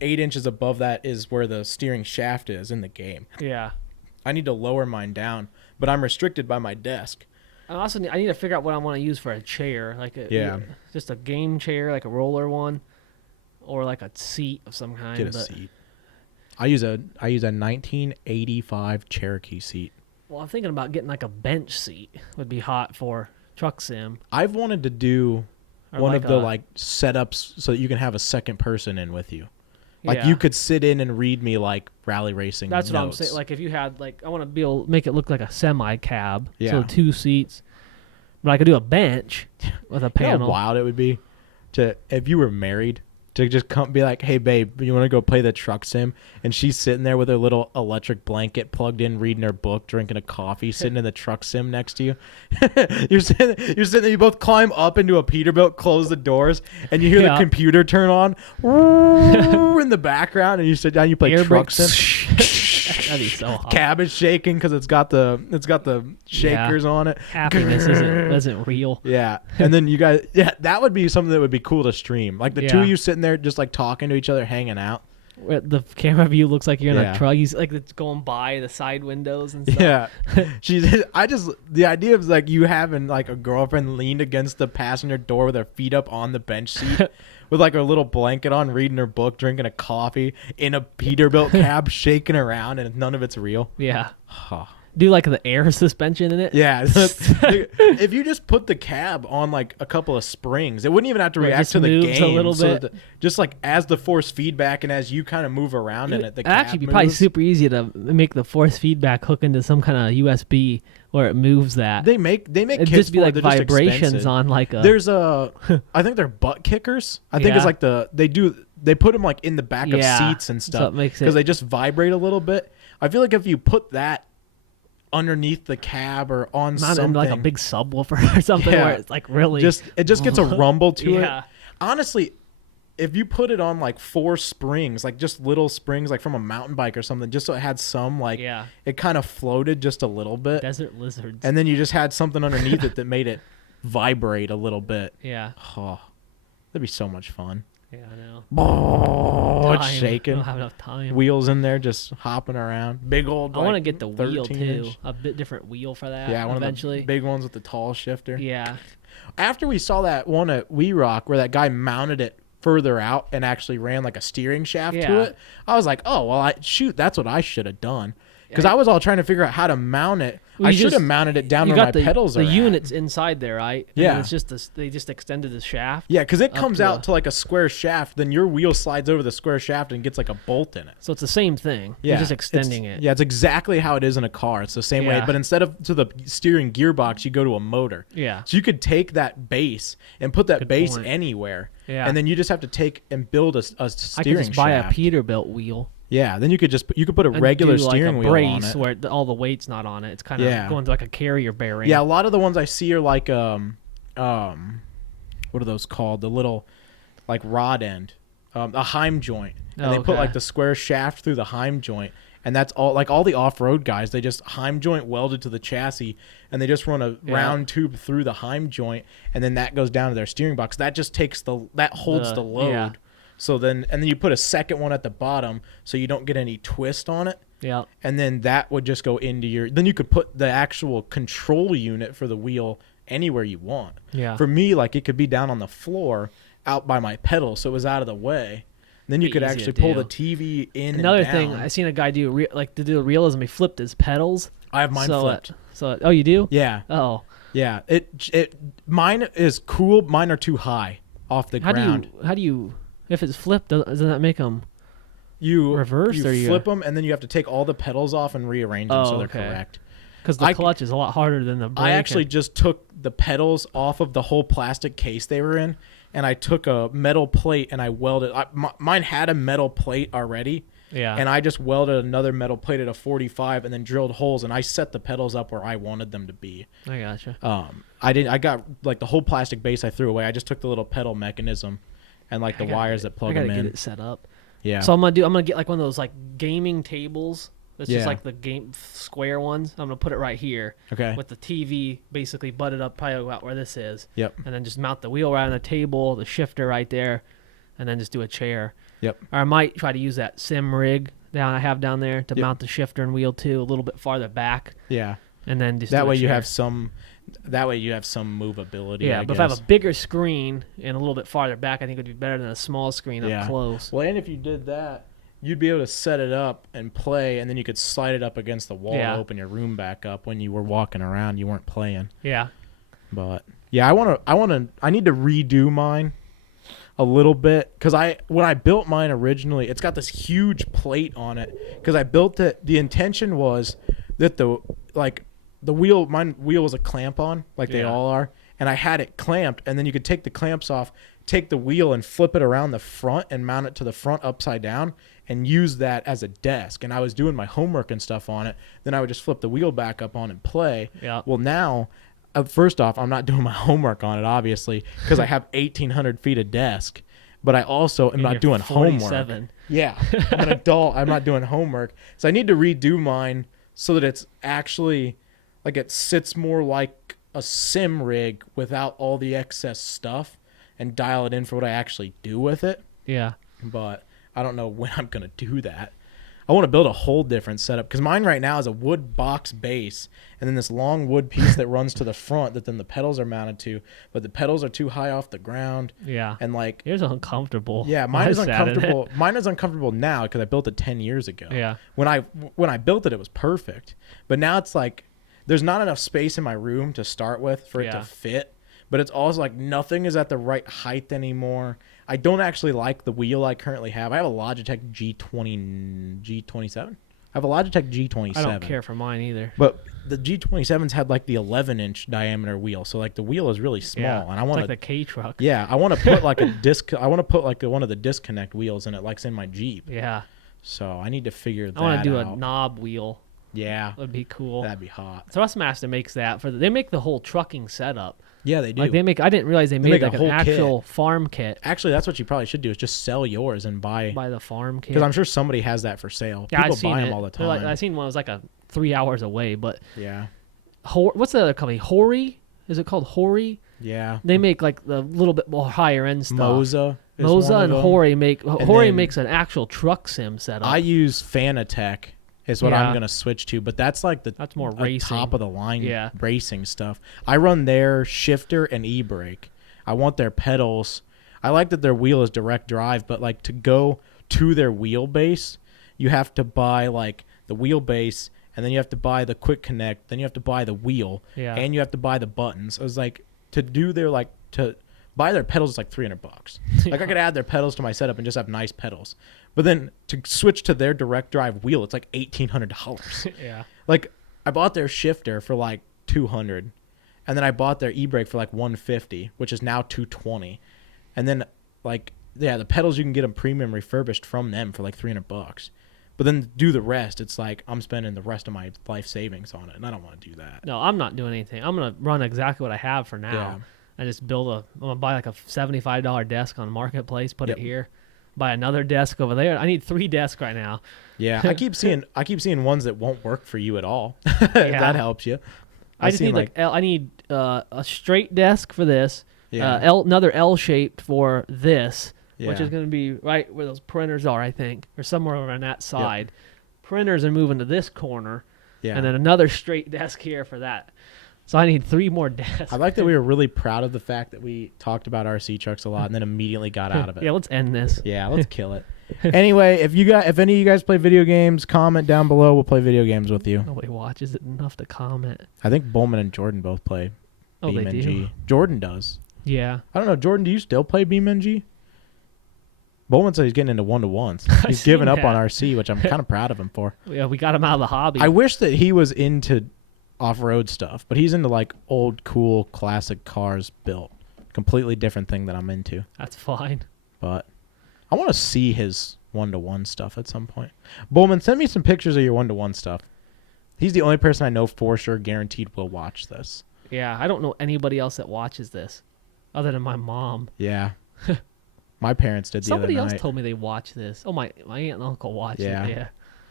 8 inches above that is where the steering shaft is in the game. Yeah. I need to lower mine down, but I'm restricted by my desk. I also I need to figure out what I want to use for a chair. Like just a game chair, like a roller one, or like a seat of some kind. Get a seat. I use a 1985 Cherokee seat. Well, I'm thinking about getting like a bench seat. Would be hot for truck sim. I've wanted to do Or one like of the a- like setups so that you can have a second person in with you. Like Yeah. you could sit in and read me like rally racing. That's what I'm notes. saying. Like if you had like I want to be able to make it look like a semi cab. Yeah. So 2 seats. But I could do a bench with a You know panel. how wild it would be to if you were married to just come be like, hey babe, you want to go play the truck sim? And she's sitting there with her little electric blanket plugged in, reading her book, drinking a coffee, sitting in the truck sim next to you. you're sitting there. You both climb up into a Peterbilt, close the doors, and you hear the computer turn on in the background, and you sit down, you play Air truck brakes. sim. That'd be so hot. Cab is shaking because it's got the shakers on it. Happiness isn't real. Yeah, and then you guys, that would be something that would be cool to stream. Like the two of you sitting there, just like talking to each other, hanging out. Where the camera view looks like you're in Yeah. a truck. He's like it's going by the side windows and stuff. Yeah, the idea of like you having like a girlfriend leaned against the passenger door with her feet up on the bench seat. With like her little blanket on, reading her book, drinking a coffee in a Peterbilt cab, shaking around, and none of it's real. Yeah. Huh. Do like the air suspension in it. Yeah, if you just put the cab on like a couple of springs, it wouldn't even have to Where it react just to the moves game. a little so bit. that- just like as the force feedback and as you kind of move around in it, the It'd cab actually be probably moves. super easy to make the force feedback hook into some kind of USB where it moves that. They make It'd kits just be for like it. They're just vibrations expensive. on like a. There's I think they're butt kickers. I think it's Yeah. like they put them like in the back of seats and So stuff it makes because it- they just vibrate a little bit. I feel like if you put that underneath the cab or on not something, in like a big subwoofer or something Yeah. where it's like really it just gets a rumble to Yeah. it. Honestly, if you put it on like 4 springs, like just little springs, like from a mountain bike or something, just so it had some like Yeah. it kind of floated just a little bit, desert lizards. and then you just had something underneath it that made it vibrate a little bit. Yeah. Oh, that'd be so much fun. Yeah, I know. Oh, it's Time. I shaking. don't have enough time. Wheels in there just hopping around. Big old. I want to like, get the wheel 13 too. inch. A bit different wheel for that. Yeah, one eventually. of the big ones with the tall shifter. Yeah. After we saw that one at We Rock where that guy mounted it further out and actually ran like a steering shaft to Yeah. it, I was like, oh well, that's what I should have done. Because Yeah. I was all trying to figure out how to mount it. Well, I you should have just- mounted it down You where got my the pedals are. the at. units inside there, right? And Yeah. then it's just they just extended the shaft. Yeah, because it up comes to out the- to like a square shaft, then your wheel slides over the square shaft and gets like a bolt in it. So it's the same thing. Yeah, You're just extending it. Yeah, it's exactly how it is in a car. It's the same way, Yeah. but instead of to the steering gearbox, you go to a motor. Yeah. So you could take that base and put that Good base point. anywhere. Yeah. And then you just have to take and build a I steering could just buy shaft. a Peterbilt wheel. Yeah, then you could put a and regular do, steering like a wheel brace on it. where all the weight's not on it. It's kind of Yeah. going to like a carrier bearing. Yeah, a lot of the ones I see are like what are those called? The little like rod end, a Heim joint, and Oh, they put okay. like the square shaft through the Heim joint, and that's all. Like all the off-road guys, they just Heim joint welded to the chassis, and they just run a Yeah. round tube through the Heim joint, and then that goes down to their steering box. That just takes that holds the load. yeah. So then you put a second one at the bottom, so you don't get any twist on it. Yeah. And then that would just go into then you could put the actual control unit for the wheel anywhere you want. Yeah. For me, like it could be down on the floor out by my pedal, so it was out of the way. Then you Be could easy actually to pull do. the TV in Another and down. thing, I seen a guy do to do realism. He flipped his pedals I have mine flipped. Oh, you do? Yeah. Oh. Yeah. Mine is cool. Mine are too high off the ground. How do you, if it's flipped, doesn't that make them You reverse you or you flip them, and then you have to take all the pedals off and rearrange them so they're correct. Because the clutch is a lot harder than the brake. I actually just took the pedals off of the whole plastic case they were in, and I took a metal plate and I welded. Mine had a metal plate already. Yeah. And I just welded another metal plate at a 45 and then drilled holes, and I set the pedals up where I wanted them to be. I gotcha. I got like the whole plastic base I threw away. I just took the little pedal mechanism and like the wires that plug them in. I gotta get it set up. Yeah. So I'm gonna get like one of those like gaming tables. That's just Yeah. like the game square ones. I'm gonna put it right here. Okay. With the TV basically butted up probably about where this is. Yep. And then just mount the wheel right on the table, the shifter right there, and then just do a chair. Yep. Or I might try to use that sim rig I have down there to mount the shifter and wheel too, a little bit farther back. Yeah. And then just that do a way you chair. have some. That way you have some movability. Yeah, I but guess. if I have a bigger screen and a little bit farther back, I think it would be better than a small screen up close. Well, and if you did that, you'd be able to set it up and play, and then you could slide it up against the wall to open your room back up when you were walking around. You weren't playing. Yeah. But yeah, I need to redo mine a little bit, because when I built mine originally, it's got this huge plate on it because I built it. The intention was that mine wheel was a clamp on, like they all are, and I had it clamped, and then you could take the clamps off, take the wheel and flip it around the front and mount it to the front upside down and use that as a desk. And I was doing my homework and stuff on it. Then I would just flip the wheel back up on and play. Yeah. Well, now, first off, I'm not doing my homework on it, obviously, because I have 1,800 feet of desk. But I also am not doing 47. homework. Yeah. I'm an adult. I'm not doing homework. So I need to redo mine so that it's actually, like, it sits more like a sim rig without all the excess stuff, and dial it in for what I actually do with it. Yeah. But I don't know when I'm going to do that. I want to build a whole different setup, because mine right now is a wood box base and then this long wood piece that runs to the front that then the pedals are mounted to, but the pedals are too high off the ground. Yeah. And like, yours is uncomfortable. yeah, mine is uncomfortable. Mine is uncomfortable now because I built it 10 years ago. Yeah. When I built it, it was perfect. But now it's like there's not enough space in my room to start with for it to fit. But it's also like nothing is at the right height anymore. I don't actually like the wheel I currently have. I have a Logitech G27. I have a Logitech G27. I don't care for mine either. But the G27s had like the 11-inch diameter wheel, so like the wheel is really small, and I want like the K truck. Yeah, I want to put like a disc. I want to put like one of the disconnect wheels in it, like in my Jeep. Yeah. So I need to figure that out. I want to do a knob wheel. Yeah, that'd be cool. That'd be hot. Thrustmaster makes that they make the whole trucking setup. Yeah, they do. Like I didn't realize they made like an actual farm kit. Actually, that's what you probably should do, is just sell yours and buy the farm kit. Because I'm sure somebody has that for sale. Yeah, People buy them all the time. I seen one that was like 3 hours away, but yeah. What's the other company? Hori? Is it called Hori? Yeah. They make like the little bit more higher end stuff. Moza and Hori makes an actual truck sim setup. I use Fanatec is what I'm going to switch to, but that's like that's more racing. Top of the line racing stuff. I run their shifter and e-brake. I want their pedals. I like that their wheel is direct drive, but like to go to their wheelbase, you have to buy like the wheelbase, and then you have to buy the quick connect, then you have to buy the wheel, and you have to buy the buttons. It was like to buy their pedals is like $300. Like I could add their pedals to my setup and just have nice pedals. But then to switch to their direct drive wheel, it's like $1,800. Yeah. Like I bought their shifter for like $200, and then I bought their e-brake for like $150, which is now $220. And then like the pedals you can get them premium refurbished from them for like $300. But then to do the rest, it's like I'm spending the rest of my life savings on it, and I don't want to do that. No, I'm not doing anything. I'm gonna run exactly what I have for now. Yeah. I just I'm gonna buy like a $75 desk on Marketplace, put it here. Buy another desk over there. I need 3 desks right now. Yeah, I keep seeing ones that won't work for you at all. That helps you. I just need I need a straight desk for this. Yeah. Another L shaped for this, yeah. which is going to be right where those printers are, I think, or somewhere on that side. Yep. Printers are moving to this corner, and then another straight desk here for that. So I need 3 more desks. I like that we were really proud of the fact that we talked about RC trucks a lot and then immediately got out of it. Yeah, let's end this. Yeah, let's kill it. Anyway, if any of you guys play video games, comment down below. We'll play video games with you. Nobody watches it enough to comment. I think Bowman and Jordan both play Oh, they BeamNG. do? Jordan does. Yeah. I don't know. Jordan, do you still play BeamNG? Bowman said he's getting into one-to-ones. He's seen giving up that. on RC, which I'm kind of proud of him for. Yeah, we got him out of the hobby. I wish that he was into off-road stuff, but he's into like old, cool, classic cars built. Completely different thing that I'm into. That's fine. But I want to see his one-to-one stuff at some point. Bowman, send me some pictures of your one-to-one stuff. He's the only person I know for sure guaranteed will watch this. Yeah, I don't know anybody else that watches this other than my mom. Yeah. My parents did the Somebody other else night. told me they watch this. Oh, my aunt and uncle watch Yeah. it. Yeah.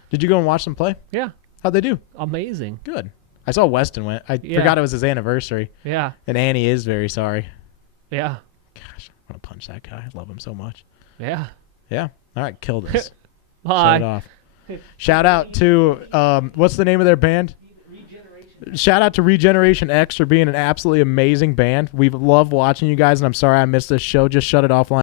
Did you go and watch them play? Yeah. How'd they do? Amazing. Good. I saw Weston went. I Yeah. forgot it was his anniversary. Yeah. And Annie is very sorry. Yeah. Gosh, I want to punch that guy. I love him so much. Yeah. Yeah. All right, kill this. Shut it Bye. off. Shout out to, what's the name of their band? Shout out to Regeneration X for being an absolutely amazing band. We love watching you guys, and I'm sorry I missed this show. Just shut it offline.